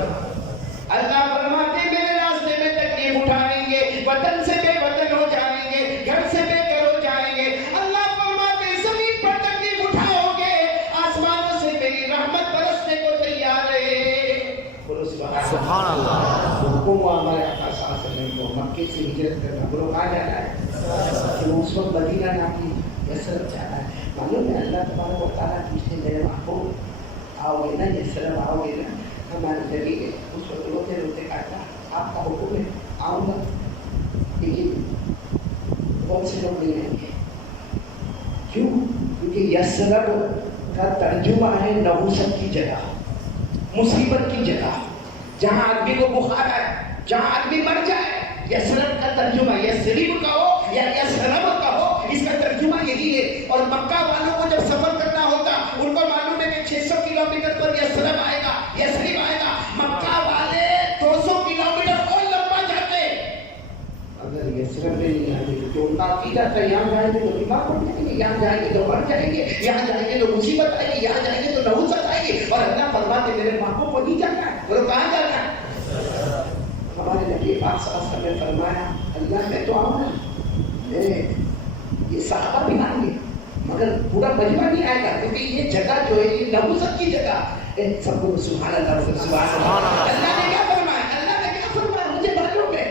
اللہ فرماتے میرے راستے میں تکلیف اٹھائیں گے, وطن سے بے وطن ہو جائیں گے, گھر سے بے گھر ہو جائیں گے. اللہ فرماتے زمین پر تکلیف اٹھاؤ گے, آسمانوں سے میری رحمت برسنے کو تیار ہے. بولو سبحان اللہ. حکم ہوا ہمارے آقا صلی اللہ علیہ وسلم کو مکے سے ہجرت کرنا. بولو کہاں جانا ہے؟ تو اس وقت مدینہ نام کی یثرب جانا ہے. معلوم ہے اللہ تبارک و تعالیٰ پوچھتے میرے محبوب آؤ گے نا یثرب آؤ گے نا. ہمارے نبی نے اس وقت روتے روتے کہا آپ کا حکم ہے آؤں گا, لیکن بہت سے لوگ نہیں آئیں گے. کیوں؟ کیونکہ یثرب کا ترجمہ ہے نحوست کی جگہ, مصیبت کی جگہ, جہاں آدمی کو بخار آئے, جہاں آدمی مر جائے. یثرب کا ترجمہ یثرب کہو یا یثرب کہو, اس کا ترجمہ یہی ہے. اور مکہ والوں کو جب سفر کرنا ہوتا ان کو معلوم ہے کہ 600 کلومیٹر پر یثرب آئے گا, یثرب آئے گا. مکہ والے 200 کلومیٹر اور لمبا جاتے. اگر یثرب نہیں آئے تو ان کا عقیدہ تھا یہاں جائیں گے تو بیمار پڑ جائیں گے, یہاں جائیں گے تو مر جائیں گے, یہاں جائیں گے تو مصیبت آئے گی, یہاں جائیں گے تو نحوست آئے گی. اور اللہ فرماتے میرے محبوب کو نہیں جانا ہے. بولو کہاں جانا ہے؟ ہمارے نبی پاک صلی اللہ علیہ وسلم نے فرمایا اللہ میں تو آؤں گا, یہ صحابہ بھی آئیں گے مگر پورا مجمع نہیں آئے گا, کیونکہ یہ جگہ جو ہے یہ نحوست کی جگہ. سب کو سبحان اللہ سبحان اللہ. اللہ نے کیا فرمایا, اللہ نے کیا فرمایا مجھے معلوم ہے,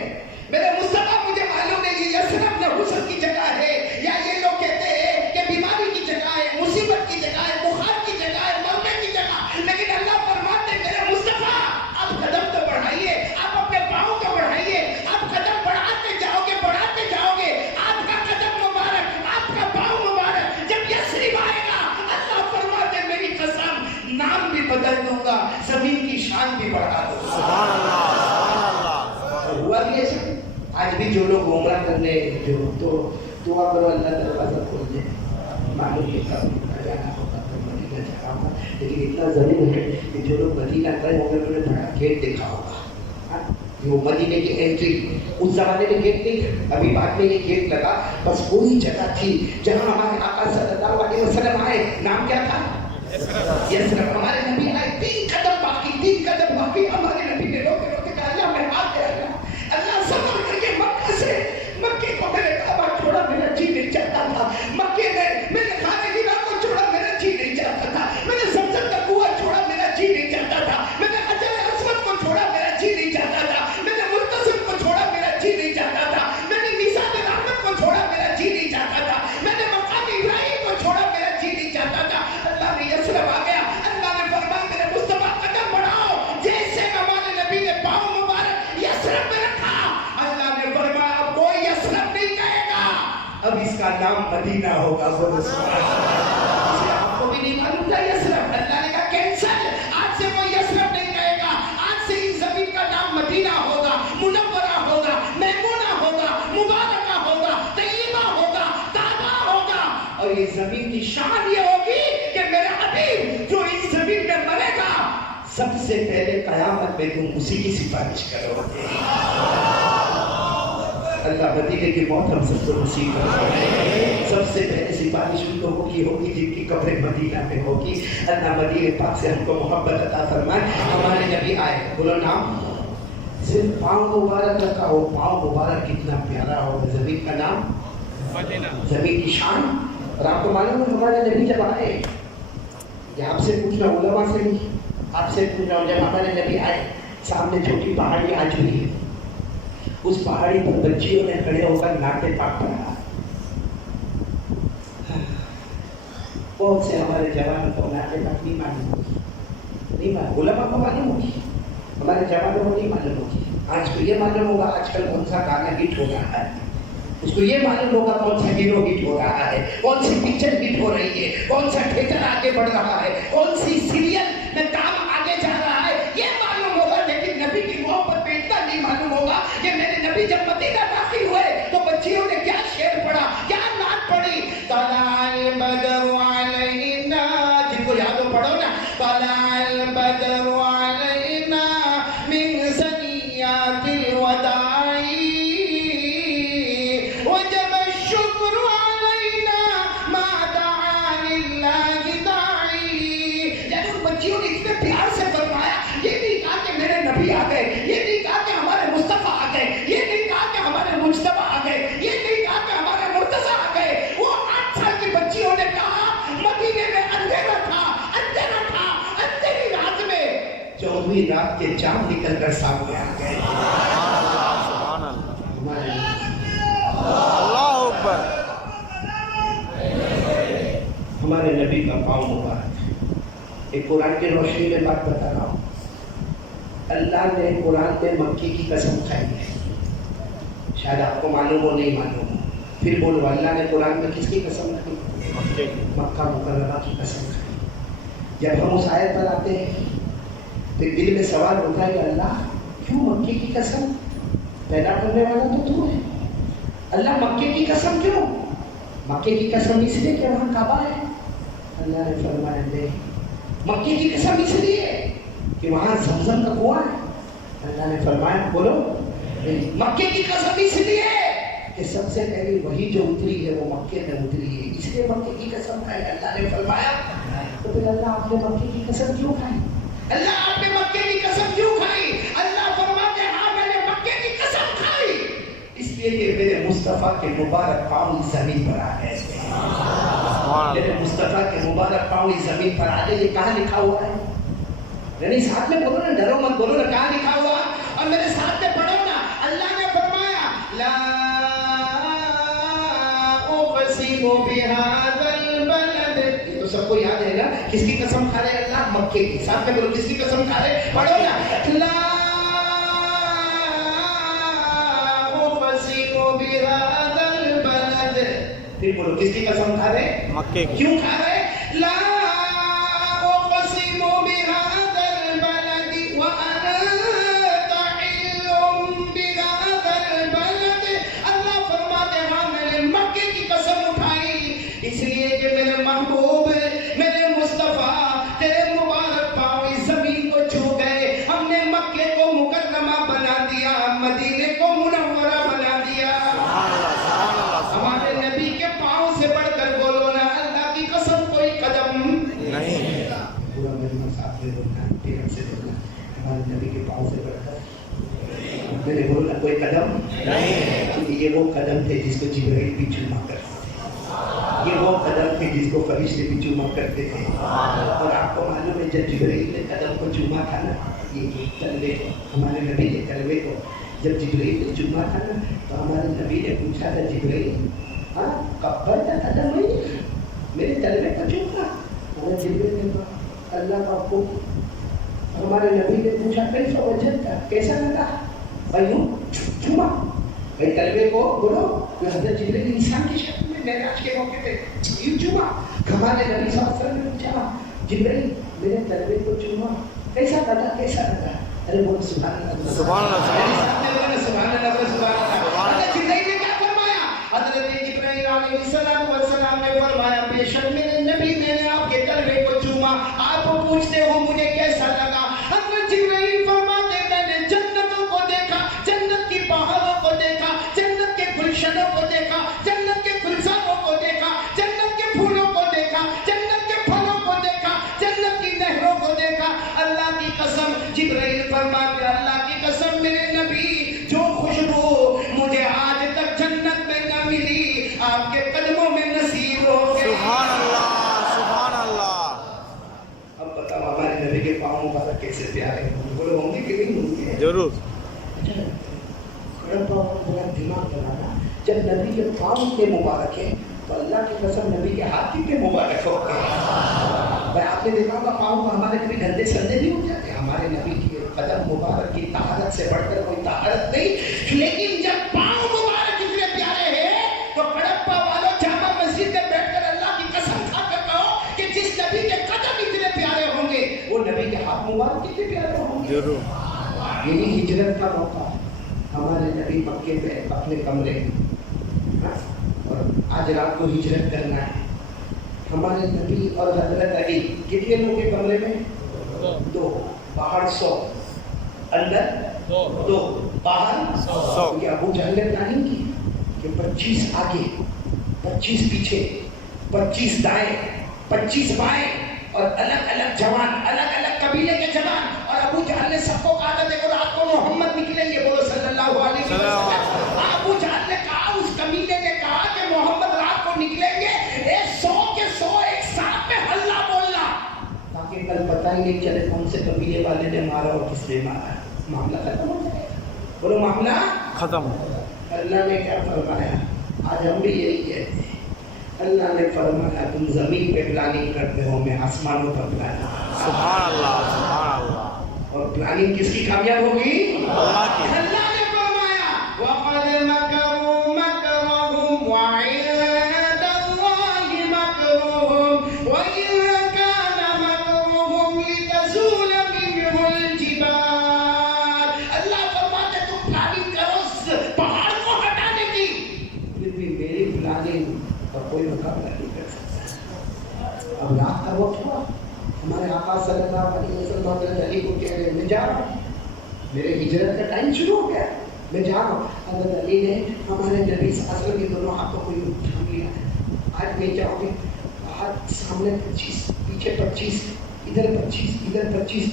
میرے مصطفیٰ مجھے معلوم ہے یہ یثرب نحوست کی جگہ ہے, یا یہ لوگ کہتے ہیں کہ بیماری کی جگہ ہے, مصیبت کی جگہ ہے, بخار کی جگہ ہے, مرنے کی جگہ. لیکن اللہ فرماتے میرے مصطفیٰ آپ قدم تو بڑھائیے, آپ اپنے پاؤں کو بڑھائیے, آپ قدم بڑھاتے جاؤ گے, بڑھاتے جاؤ گے. آپ کا قدم مبارک, آپ کا پاؤں مبارک جب یثرب آئے گا, اللہ فرماتے میری قسم نام بھی بدل دوں گا, زمین کی شان بھی بڑھا دوں گا. سبحان اللہ. سبحان اللہ. ہوا بھی ایسا. آج بھی جو لوگ عمرہ کرنے جو تو دعا کرو اللہ دروازہ کھول دے. معلوم ہے کب جانا ہوگا تو مدینہ جانا ہوگا, لیکن اتنا ضرور ہے کہ جو لوگ مدینہ گئے ہوں گے انہوں نے بڑا گیٹ دیکھا ہوگا. وہ مدینے کی انٹری, اس زمانے میں گیٹ نہیں تھا, ابھی بعد میں یہ گیٹ لگا. بس کوئی جگہ تھی جہاں ہمارے آقا صلی اللہ علیہ وسلم آئے, نام کیا تھا؟ یثرب. ہمارے نبی آئے, 3 قدم باقی, 3 قدم باقی. ہمارے نبی نے روتے روتے کہا اللہ میں آ گیا, اللہ سفر کر کے مکہ سے, مکے کو میرے کعبہ چھوڑا میرا جی نہیں چاہتا تھا, مکے میں میرے خانہ گیرہ کو چھوڑا میرا جی نہیں چاہتا تھا, میں نے زمزم کا کنواں چھوڑا میرا جی نہیں چاہتا تھا, میں نے حجر اسود کو چھوڑا میرا جی نہیں چاہتا تھا, میں نے ملتزم کو چھوڑا میرا جی نہیں چاہتا تھا, میں نے میثاق رحمت کو چھوڑا میرا جی نہیں چاہتا تھا, میں نے مقام ابراہیم کو چھوڑا میرا جی نہیں چاہتا تھا. اللہ نے یثرب آ گیا. اللہ نے فرمایا میرے مصطفیٰ قدم بڑھاؤ. جیسے ہمارے نبی نے پاؤں مبارک یثرب میں رکھا, اللہ نے فرمایا اب کوئی یثرب نہیں کہے گا, اب اس کا نام مدینہ ہوگا. بولو سبحان اللہ. آپ کو بھی نہیں معلوم تھا یثرب, اللہ نے کہا کینسل, آج سے کوئی یثرب نہیں کہے گا, آج سے اس زمین کا نام مدینہ ہوگا, منورہ ہوگا, میمونہ ہوگا, مبارکہ ہوگا, طیبہ ہوگا, طابہ ہوگا. اور یہ زمین کی شان یہ ہوگی کہ میرا حبیب جو اس زمین میں مرے گا سب سے پہلے قیامت میں تم اسی کی سفارش کرو گے. اللہ مدینے کی موت ہم سب کو نصیب فرمائے. سب سے پہلے سفارش ان لوگوں کی ہوگی جن کی قبر مدینہ میں ہوگی. اللہ مدینے پاک سے ہم کو محبت عطا فرمائے. ہمارے نبی آئے, بولو نام, صرف پاؤں مبارک رکھا ہو, پاؤں مبارک کتنا پیارا ہو, زمین کا نام مدینہ, زمین کی شان. اور آپ کو معلوم ہے ہمارے نبی جب آئے, یہ آپ سے پوچھنا علماء سے نہیں, آپ سے پوچھ رہا ہوں, جب ہمارے نبی آئے سامنے چھوٹی پہاڑی آج بھی ہے, اس پہاڑی پر بچیوں نے کھڑے ہو کر نعت پاک پڑھا. بہت سے ہمارے جوان کو نعت پاک نہیں معلوم ہوگی, نہیں معلوم, علماء کو معلوم ہوگی, ہمارے جوانوں کو نہیں معلوم ہوگی. آج کو یہ معلوم ہوگا آج کل کون سا گانا ہٹ ہو رہا ہے, اس کو یہ معلوم ہوگا کون سا ہیرو ہٹ ہو رہا ہے, کون سی پکچر ہٹ ہو رہی ہے, کون سا تھیٹر آگے بڑھ رہا ہے, کون سی سیریل میں پوری رات کے چاند نکل کر سامنے آ گئے. سبحان اللہ. اللہ اکبر. ہمارے نبی کا پاؤں مبارک. ایک قرآن کی روشنی میں بات بتا رہا ہوں. اللہ نے قرآن میں مکے کی قسم کھائی ہے. شاید آپ کو معلوم ہو نہیں معلوم ہو, پھر بولو اللہ نے قرآن میں کس کی قسم کھائی؟ مکہ مکرمہ کی قسم کھائی. جب ہم اس آیت پر آتے ہیں تو دل میں سوال ہوتا ہے اللہ کیوں مکے کی قسم؟ پیدا کرنے والا تو تو ہے. اللہ مکے کی قسم کیوں؟ مکے کی قسم اس لیے کہ وہاں کعبہ ہے. اللہ نے فرمایا نہیں, مکے کی قسم اس لیے کہ وہاں زمزم کا کنواں ہے. اللہ نے فرمایا بولو مکے کی قسم اس لیے کہ سب سے پہلے وہی جو اتری ہے وہ مکے میں اتری ہے, اس لیے مکے کی قسم کھائی. اللہ نے فرمایا تو پھر اللہ آپ نے مکے کی قسم کیوں کھائی؟ اللہ آپ نے مکے کی قسم کیوں کھائی؟ اللہ فرماتے ہیں ہاں میں نے مکے کی قسم کھائی اس لیے کہ میرے مصطفیٰ کے مبارک پاؤں زمین پر آ گئے. میرے مصطفیٰ کے مبارک پاؤں زمین پر آ گئے. یہ کہاں لکھا ہوا ہے؟ یعنی ساتھ میں بولو نا, ڈرو مت, بولو نا کہاں لکھا ہوا, اور میرے ساتھ میں پڑھو نا. اللہ نے فرمایا لا اقسم بهذا البلد. یہ تو سب کو یاد ہے نا, کس کی قسم کھا رہے اللہ؟ مکے کی. ساتھ میں بولو کس کی قسم کھا رہے, پڑھو نا لا اقسم بهذا البلد. پھر بولو کس کی قسم کھا رہے؟ مکے کی. کیوں کھا رہے؟ لا اقسم بهذا البلد وانت حل بهذا البلد. اللہ فرماتے ہیں ہاں میں نے مکے کی قسم اٹھائی اس لیے کہ میرے محبوب میرے مصطفیٰ تیرے مبارک پاؤں اس زمین کو چھو گئے. ہم نے مکے کو مکرمہ بنا دیا, مدینے کو منورہ بنا دیا. ہمارے نبی کے پاؤں سے بڑھ کر بولو نا اللہ کی قسم کوئی قدم نہیں. پورا میرے مساف میں بولنا, پیرم سے بولنا, ہمارے نبی کے پاؤں سے بڑھ کر میں نے بولنا کوئی قدم نہیں. یہ وہ قدم تھے جس کو جبرائیل بھی چوما کرتے تھے. یہ وہ قدم تھے جس کو فرشتے بھی چوما کرتے تھے. اور آپ کو معلوم ہے جب جبرائیل نے قدم کو چوما تھا نا, یہ کلمے کو, ہمارے نبی کے کلمے کو جب جبرائیل نے چوما تھا نا تو ہمارے نبی نے پوچھا تھا جبرائیل ہاں کبر کا قدم نہیں میرے کلمے کو چوما. ہمارے جبرائیل نے کہا اللہ کا حکم. ہمارے نبی نے پوچھا کیسا وجہ تھا, کیسا لگا بھائی ہوں چوما بھائی کلمے کو بولو. حضرت جبرائیل انسان کی شکل میں معراج کے موقع پہ یوں چوما. ہمارے نبی صلی اللہ علیہ وسلم نے پوچھا جبرائیل میرے کلمے کو چوما کیسا لگا, کیسا لگا؟ ارے بولو سبحان اللہ سبحان اللہ. سبحان اللہ سبحان اللہ. حضرت جبرائیل نے کیا فرمایا؟ حضرت جبرائیل علیہ السلام نے فرمایا بے شک میرے نبی میں نے آپ کے کلمے کو چوما. آپ پوچھتے ہو مجھے کیسا لگا؟ حضرت جبرائیل فرماتے میں نے جنتوں کو دیکھا, جنت کی پہاڑوں کو دیکھا, جنت کے گلشنوں کو دیکھا, جنت کے گلزاروں کو دیکھا, جنت کے پھولوں کو دیکھا, جنت کے پھلوں کو دیکھا, جنت کی نہروں کو دیکھا. اللہ کی قسم جبرائیل فرماتے اللہ کی قسم میرے نبی جو خوشبو مجھے آج تک جنت میں نہ ملی آپ کے قدموں میں نصیب ہو گئی. سبحان اللہ سبحان اللہ. اب بتاؤ ہمارے نبی کے پاؤں مبارک کیسے پیارے ہوں, بولو ہوں گے کہ نہیں ہوں گے؟ ضرور. دماغ لگانا, جب نبی کے پاؤں کے مبارک ہے تو اللہ کی قسم نبی کے ہاتھ کے مبارک ہو گئے. بھائی آپ نے دیکھا ہوگا پاؤں کو ہمارے کبھی گندے سندے نہیں ہو جاتے. ہمارے نبی کی قدم مبارک کی طہارت سے بڑھ کر کوئی طہارت نہیں. لیکن جب پاؤں مبارک اتنے پیارے ہیں تو کڑپا والوں جامع مسجد میں بیٹھ کر اللہ کی قسم کھا کر کہو کہ جس نبی کے قدم اتنے پیارے ہوں گے وہ نبی کے ہاتھ مبارک کتنے پیارے ہوں گے. ضرور. یہی ہجرت کا موقع. ہمارے نبی مکے میں اپنے کمرے اور آج رات کو ہجرت کرنا ہے. ہمارے نبی اور حضرت علی کتنے لوگ کے کمرے میں؟ 2. باہر 100, اندر 2, باہر 100. کیونکہ ابو جہل نے پلاننگ کی کہ 25 آگے, 25 پیچھے, 25 دائیں, 25 بائیں, اور الگ الگ جوان, الگ الگ قبیلے کے جوان. اور ابو جہل نے سب کو کہا تھا دیکھو رات کو محمد نکلیں گے, بولو صلی اللہ علیہ وسلم. ابو جہل نے کہا, اس قبیلے نے کہا کہ محمد رات کو نکلیں گے, 100 کے 100 ایک ساتھ میں ہلہ بولنا تاکہ کل پتہ ہی نہیں چلے کون سے قبیلے والے نے مارا اور کس نے مارا، معاملہ ختم ہو جائے گا. بولو معاملہ ختم. اللہ نے کیا فرمایا؟ آج ہم بھی یہی کہتے ہیں. اللہ نے فرمایا تم زمین پہ پلاننگ کرتے ہو، میں آسمانوں پر پلاننگ. سبحان اللہ سبحان اللہ. اور پلاننگ کس کی کامیاب ہوگی؟ اللہ کی. اللہ نے فرمایا وَقَدْ مَكَرُوا مَكْرَهُمْ وَعِندَ اللَّهِ مَكْرُهُمْ وَإِن كَانَ مَكْرُهُمْ لِتَزُولَ مِنْهُ الْجِبَالُ. اللہ فرماتے تم پلاننگ کرو پہاڑ کو ہٹانے کی، پھر بھی میری پلاننگ کا کوئی مقابلہ نہیں کر سکتا. اب رات کا وقت ہوا، ہمارے آقا صلی اللہ علیہ وسلم حضرت علی کو کہہ رہے میں جا رہا ہوں، میرے ہجرت کا ٹائم شروع ہو گیا، میں جا رہا ہوں. حضرت علی نے ہمارے نبی صلی اللہ علیہ وسلم کے دونوں ہاتھوں کو یوں تھام لیا ہے. آج نہیں جاؤ گے، ہاتھ سامنے 25 پیچھے 25 ادھر 25 ادھر 25،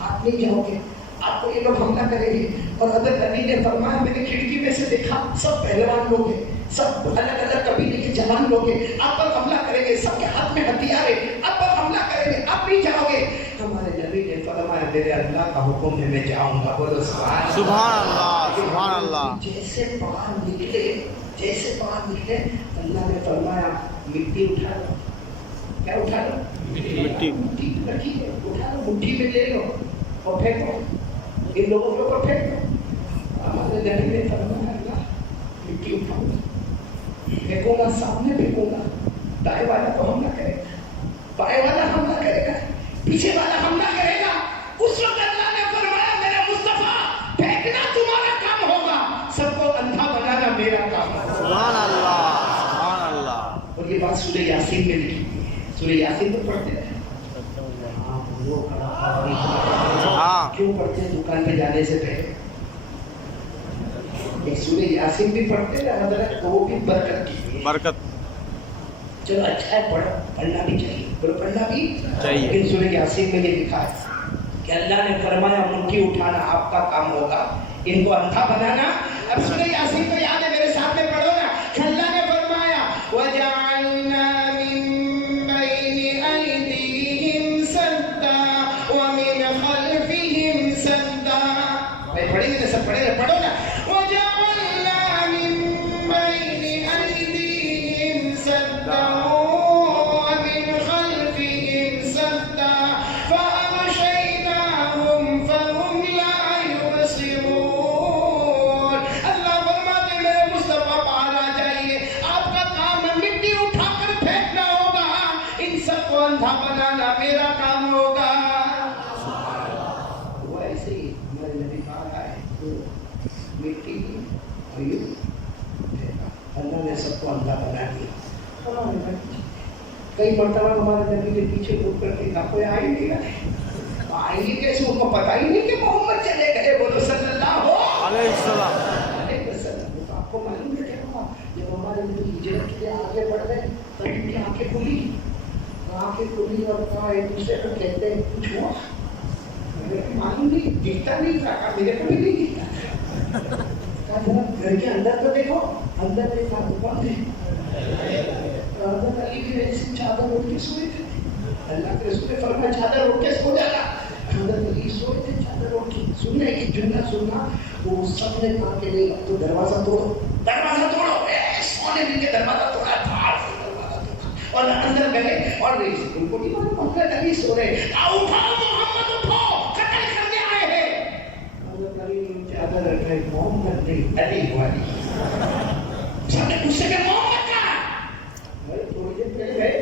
آپ نہیں جاؤ گے، آپ کو یہ لوگ حملہ کریں گے. اور حضرت علی نے فرمایا میں نے کھڑکی میں سے دیکھا سب پہلوان لوگ ہیں، سب الگ الگ قبیلے کے جوان لوگ ہیں، آپ پر حملہ کریں گے، سب کے ہاتھ میں ہتھیار ہے، آپ پر حملہ کریں گے، آپ نہیں جاؤ گے. ہمارے نبی نے فرمایا میرے اللہ کا حکم ہے میں جاؤں گا. بولو سبحان اللہ سبحان اللہ. جیسے باہر نکلے اللہ نے فرمایا مٹی اٹھا لو. کیا اٹھا لو؟ مٹی. مٹی رکھی ہے، اٹھا لو، مٹھی میں لے لو اور پھینکو، ان لوگوں کے اوپر پھینک دو. ہمارے نبی نے فرمایا اللہ مٹی اٹھاؤں گا، پھینکوں گا، سامنے پھینکوں گا، دائیں والا تو حملہ کرے گا، بائیں والا حملہ کرے گا، پیچھے والا حملہ کرے گا. اس وقت اللہ نے فرمایا میرا مصطفیٰ پھینکنا تمہارا کام ہوگا، سب کو اندھا بنانا میرا کام ہوگا. سبحان اللہ سبحان اللہ. اور یہ بات سورہ یاسین میں لکھی ہوئی ہے. سورہ یاسین تو پڑھتے ہیں. ہاں کیوں پڑھتے ہیں؟ دکان پہ جانے سے پہلے ایک سورہ یاسین بھی پڑھتے ہیں حضرت، وہ بھی برکت کی برکت. چلو اچھا ہے، پڑھنا بھی چاہیے، پڑھنا بھی چاہیے. لیکن سورہ یاسین میں یہ لکھا ہے کہ اللہ نے فرمایا مٹھی اٹھانا آپ کا کام ہوگا، ان کو اندھا بنانا. اب سورہ یاسین کو یاد ہے، میرے ساتھ میں پڑھو نا. اللہ نے فرمایا وَجَعَلْنَا مِن بَيْنِ أَيْدِيهِمْ سَدًّا وَمِنْ خَلْفِهِمْ سَدًّا. بھائی پڑھیں گے سب پڑھیں گے، پڑھو نا. وَجَعَلْنَا مِن بَيْنِ أَيْدِيهِمْ سَدًّا وَمِنْ خَلْفِهِمْ سَدًّا فَأَغْشَيْنَاهُمْ فَهُمْ لَا يُبْصِرُونَ. اللہ فرماتے میرے مصطفیٰ باہر آ جائیے، آپ کا کام مٹی اٹھا کر پھینکنا ہوگا، ان سب کو اندھا بنانا میرا کام ہوگا. وہ ایسے ہی ہمارے نبی باہر آئے تو مٹی اور یوں پھینکا، اللہ نے سب کو اندھا بنا دیا. کئی مرتبہ ہمارے نبی کے پیچھے مڑ کر کے کہا کوئی آئے نہیں گئے، آئیں گے کیسے؟ ان کو پتہ ہی نہیں کہ محمد چلے گئے. بولو صلی اللہ علیہ السلام. علیہ وسلم. تو آپ کو معلوم ہے کیا ہوا؟ جب ہمارے نبی ہجرت کے لیے آگے بڑھ رہے تب ان کی آنکھیں کھلی، آنکھیں کھلی اور کہا ایک دوسرے کو کہتے ہیں کچھ ہوا؟ معلوم نہیں، دکھتا نہیں تھا، میرے کو بھی نہیں دکھتا. کہا جناب گھر کے اندر تو دیکھو، اندر دیکھا تو کون ہے؟ حضرت علی بھی ایسی چادر اڑ کے سوئے تھے. اللہ کے رسول نے فرمایا چادر اڑ کے سو جانا. حضرت علی سوئے تھے چادر اڑ کے. سننا ہے کہ جملہ سننا، وہ سب نے کہا کہ نہیں تو دروازہ توڑو، دروازہ توڑو. سونے دن کے دروازہ توڑا، پھاڑ سے دروازہ توڑا اور اندر گئے. اور ان کو نہیں معلوم حضرت علی سو رہے. اٹھاؤ محمد اٹھو، قتل کرنے آئے ہیں. حضرت علی نے چادر رکھائی، محمد نہیں علی والی. سب نے غصے میں محمد تھوڑی دیر پہلے گئے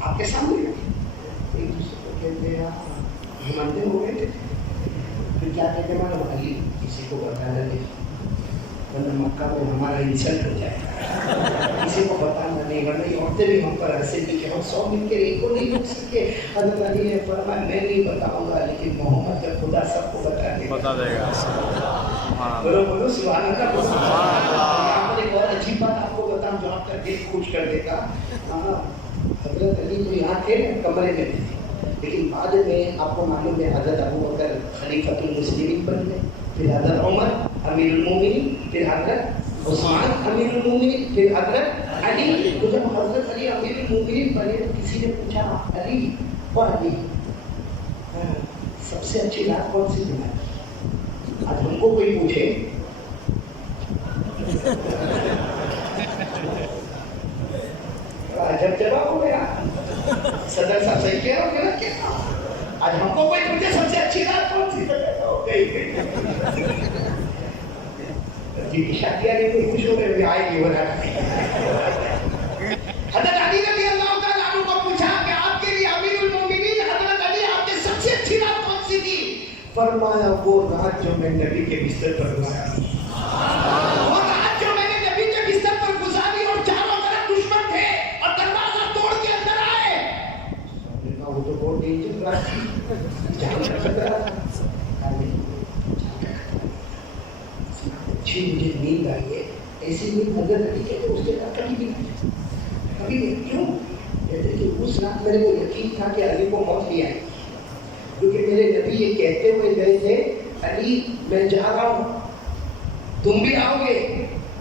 آپ کے سامنے ایک دوسرے کو کہتے ہیں ہم اندھے ہو گئے تھے. پھر کیا کہتے ہیں مانو علی کسی کو بتانا نہیں ورنہ مکہ میں ہمارا انسلٹ ہو جائے گا، کسی کو بتانا نہیں ورنہ یہ عورتیں بھی ہم پر ہنسے گی کہ ہم 100 مل کے ایک کو نہیں روک سکے. حضرت علی نے فرمایا میں نہیں بتاؤں گا لیکن محمد کا خدا سب کو بتا دے گا. بولو بولو سبحان اللہ. بولو سبحان اللہ. ایک اور عجیب بات آپ کو بتاؤں جو آپ کا دل خوش کر دے گا. حضرت علی تو یہاں تھے کمرے میں تھے، لیکن بعد میں آپ کو معلوم ہے حضرت ابو بکر خلیفۃ المسلمین بن گئے، پھر حضرت عمر امیر المومنین، پھر حضرت عثمان امیر المومنین، پھر حضرت علی. تو جب حضرت علی امیر المومنین بنے تو کسی نے پوچھا علی وہ علی سب سے اچھی رات کون سی دن ہے؟ آج ہم کو کوئی پوچھے جب جواب ہو گیا صدر صاحب صحیح کہہ رہا ہو غلط کہہ رہا ہوں؟ آج ہم کو کوئی پوچھے سب سے اچھی رات کون سی گئی جی کی شادیاں نہیں کوئی خوش ہو گئے آئے گی وہ رات حضرت علی رضی اللہ تعالیٰ عنہ کو پوچھا کہ آپ کے لیے امیر المومنین حضرت علی آپ کی سب سے اچھی رات کون سی تھی؟ فرمایا وہ رات جو میں نبی کے بستر پر گزارا، وہ رات جو میں نے نبی کے بستر پر گزاری اور چاروں طرف دشمن تھے اور دروازہ توڑ کے اندر آئے۔ وہ تو بہت ڈینجر رات تھی، جہاں تک خطرہ تھا، اچھی مجھے نیند آئی ہے، ایسی نیند حضرت علی کہتے اس کے بعد کبھی نہیں کبھی نہیں۔ کیوں؟ کہتے کہ اس رات میرے کو یقین تھا کہ علی کو موت نہیں آئی، کیونکہ میرے نبی یہ کہتے ہوئے گئے تھے علی میں جا رہا ہوں، تم بھی آؤ گے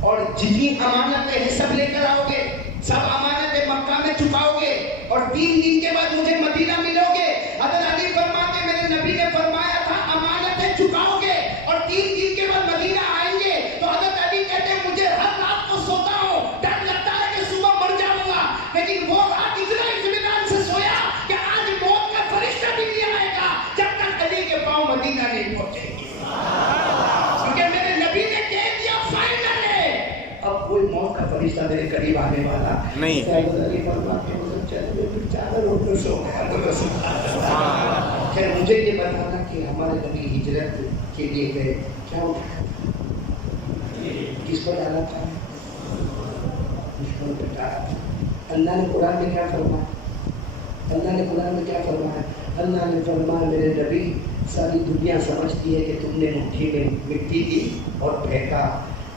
اور جتنی امانتیں ہیں سب لے کر آؤ گے، سب امانتیں مکہ میں چکاؤ گے اور 3 دن کے بعد مجھے مدینہ ملو گے۔ حضرت علی فرماتے میرے نبی نے فرمایا تھا امانتیں چکاؤ گے اور 3 دن کے بعد مدینہ آئیں گے، تو حضرت علی کہتے ہیں مجھے ہر رات کو سوتا ہوں ڈر لگتا ہے کہ صبح مر جاؤں گا، لیکن وہ رات اتنا اطمینان سے سویا کہ آج موت کا فرشتہ بھی نہیں آئے گا جب تک علی کے پاؤں مدینہ نہیں پہنچے گی، کیونکہ میرے نبی نے کہہ دیا فائنل ہے، اب کوئی موت کا فرشتہ میرے قریب آنے والا نہیں۔ خیر مجھے یہ بتانا کہ ہمارے نبی ہجرت کے لیے گئے کیا اٹھا کس پر ڈالا تھا؟ دشمن پر ڈالا تھا۔ اللہ نے قرآن میں کیا فرمایا؟ اللہ نے قرآن میں کیا فرمایا؟ اللہ نے فرمایا میرے نبی ساری دنیا سمجھتی ہے کہ تم نے مٹھی میں مٹی دی اور پھینکا،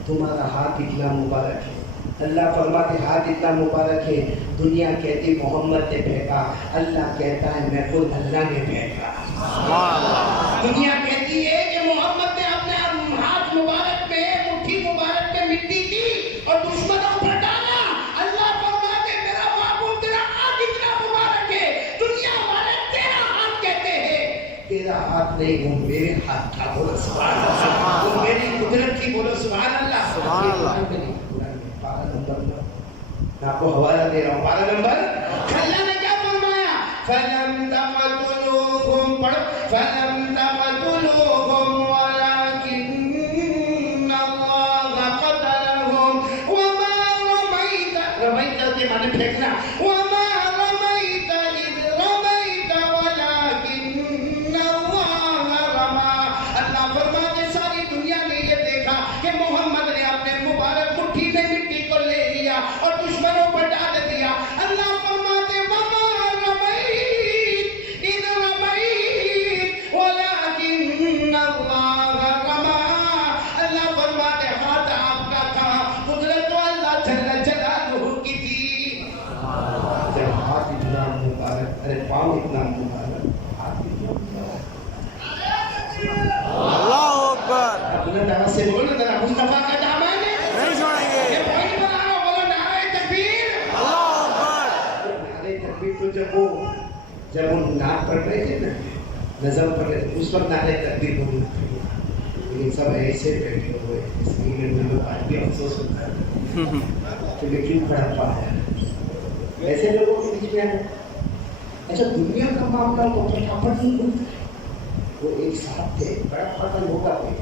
تمہارا ہاتھ اتنا مبارک ہے۔ اللہ فرماتے ہاتھ اتنا مبارک ہے، دنیا کہتی محمد نے پھینکا، اللہ کہتا ہے میں خود اللہ نے پھینکا۔ دنیا کہتی ہے کہ محمد نے اپنے ہاتھ مبارک میں مٹھی مبارک میں مٹی دی اور دشمنوں پر ڈالا، اللہ فرماتے میرا محبوب تیرا ہاتھ اتنا مبارک ہے، دنیا والے تیرا ہاتھ کہتے ہیں، تیرا ہاتھ نہیں وہ میرے ہاتھ تھا، بولو سبحان اللہ، وہ میری قدرت کی، بولو سبحان اللہ، سبحان اللہ۔ میں آپ کو حوالہ دے رہا ہوں، پارہ نمبر، اللہ نے کیا فرمایا؟ فَلَمْ تَقْتُلُوهُمْ فَلَمْ تَقْتُلُوهُمْ وَلَكِنَّ اللَّهَ قَتَلَهُمْ وَمَا رَمَيْتَ، رمیت کے معنی پھینکنا، وَمَا رَمَيْتَ إِذْ رَمَيْتَ وَلَكِنَّ اللَّهَ رَمَى۔ اللہ فرماتے ساری دنیا نے یہ دیکھا کہ محمد نے اپنے مبارک مٹھی میں مٹی کو لے لیا اور دشمنوں پر ڈال دیا۔ اللہ فرماتے وَمَا رَمَيْتَ إِذْ رَمَيْتَ وَلَكِنَّ اللَّهَ رَمَى۔ اللہ فرماتے ہاتھ آپ کا تھا، قدرت تو اللہ جل جلالہ کی تھی۔ جب ہاتھ اتنا مبارک، ارے پاؤں اتنا مبارک، ہاتھ اتنا مبارک، اللہ اکبر، اپنے دعوت سے بولو ذرا مصطفیٰ کا دامن ہے، نہیں چھوڑیں گے۔ یہ پوائنٹ بناؤ، بولو نعرہ تکبیر، اللہ اکبر۔ نعرہ تکبیر تو جب وہ نعت پڑھ رہے تھے نا، نظم پڑھ رہے تھے، اس وقت نعرہ تکبیر بولنا تھا، لیکن سب ایسے بیٹھے ہوئے، اس لیے میں آج بھی افسوس ہوتا ہے کہ میں کیوں کھڑا پایا ایسے لوگوں کے بیچ میں آیا۔ اچھا دنیا کا معاملہ کو پھٹافٹ نہیں بولتا، وہ ایک ساتھ تھے، بڑا پتن ہوگا کوئی،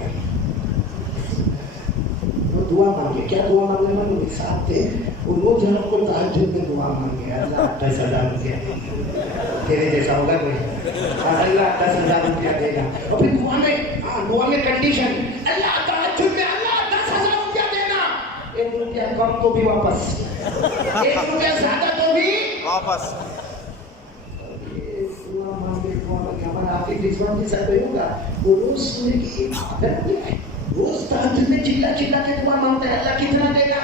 وہ دعا مانگے، کیا دعا مانگے؟ وہ ایک ساتھ تھے، وہ روز رات کو تہجد میں دعا مانگے، اللہ 10,000 روپیہ تیرے جیسا ہوگا کوئی، اللہ 10,000 روپیہ دے گا، اور پھر دعا میں کنڈیشن، اللہ تہجد میں اللہ 10,000 روپیہ دینا، 1 روپیہ کم تو بھی واپس، 1 روپیہ زیادہ تو بھی واپس۔ ہمارا آپ ایک رضوان کے ساتھ ہوگا، وہ روز سنے کی ایک عادت نہیں ہے، روز تہجد میں چلا چلا کے دعا مانگتا ہے، اللہ کتنا دے گا؟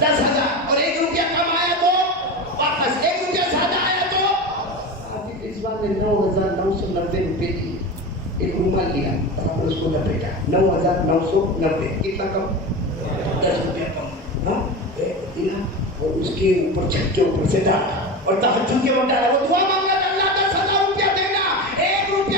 10,000، اور 1 روپیہ کم آیا تو واپس، 1 روپیہ زیادہ آیا تو آپ ایک رضوان نے 9,990 روپے کی ایک رومال لیا اور اس کو لپیٹا، 9,990، کتنا کم؟ 10 روپیہ کم، اور اس کے اوپر چھت کے اوپر سے ڈالا اور تہجد کے وقت ڈالا، وہ دعا مانگا اللہ 10,000 روپیہ دینا، 1 روپیہ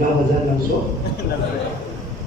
9,900,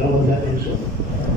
9,900,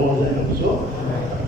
9,900।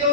2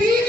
3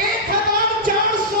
1400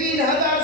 3000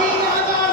3000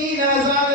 3000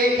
1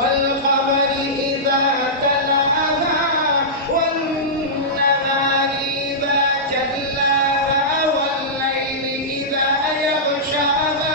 والقمر إذا تلاها والنهار إذا جلاها والليل إذا يغشاها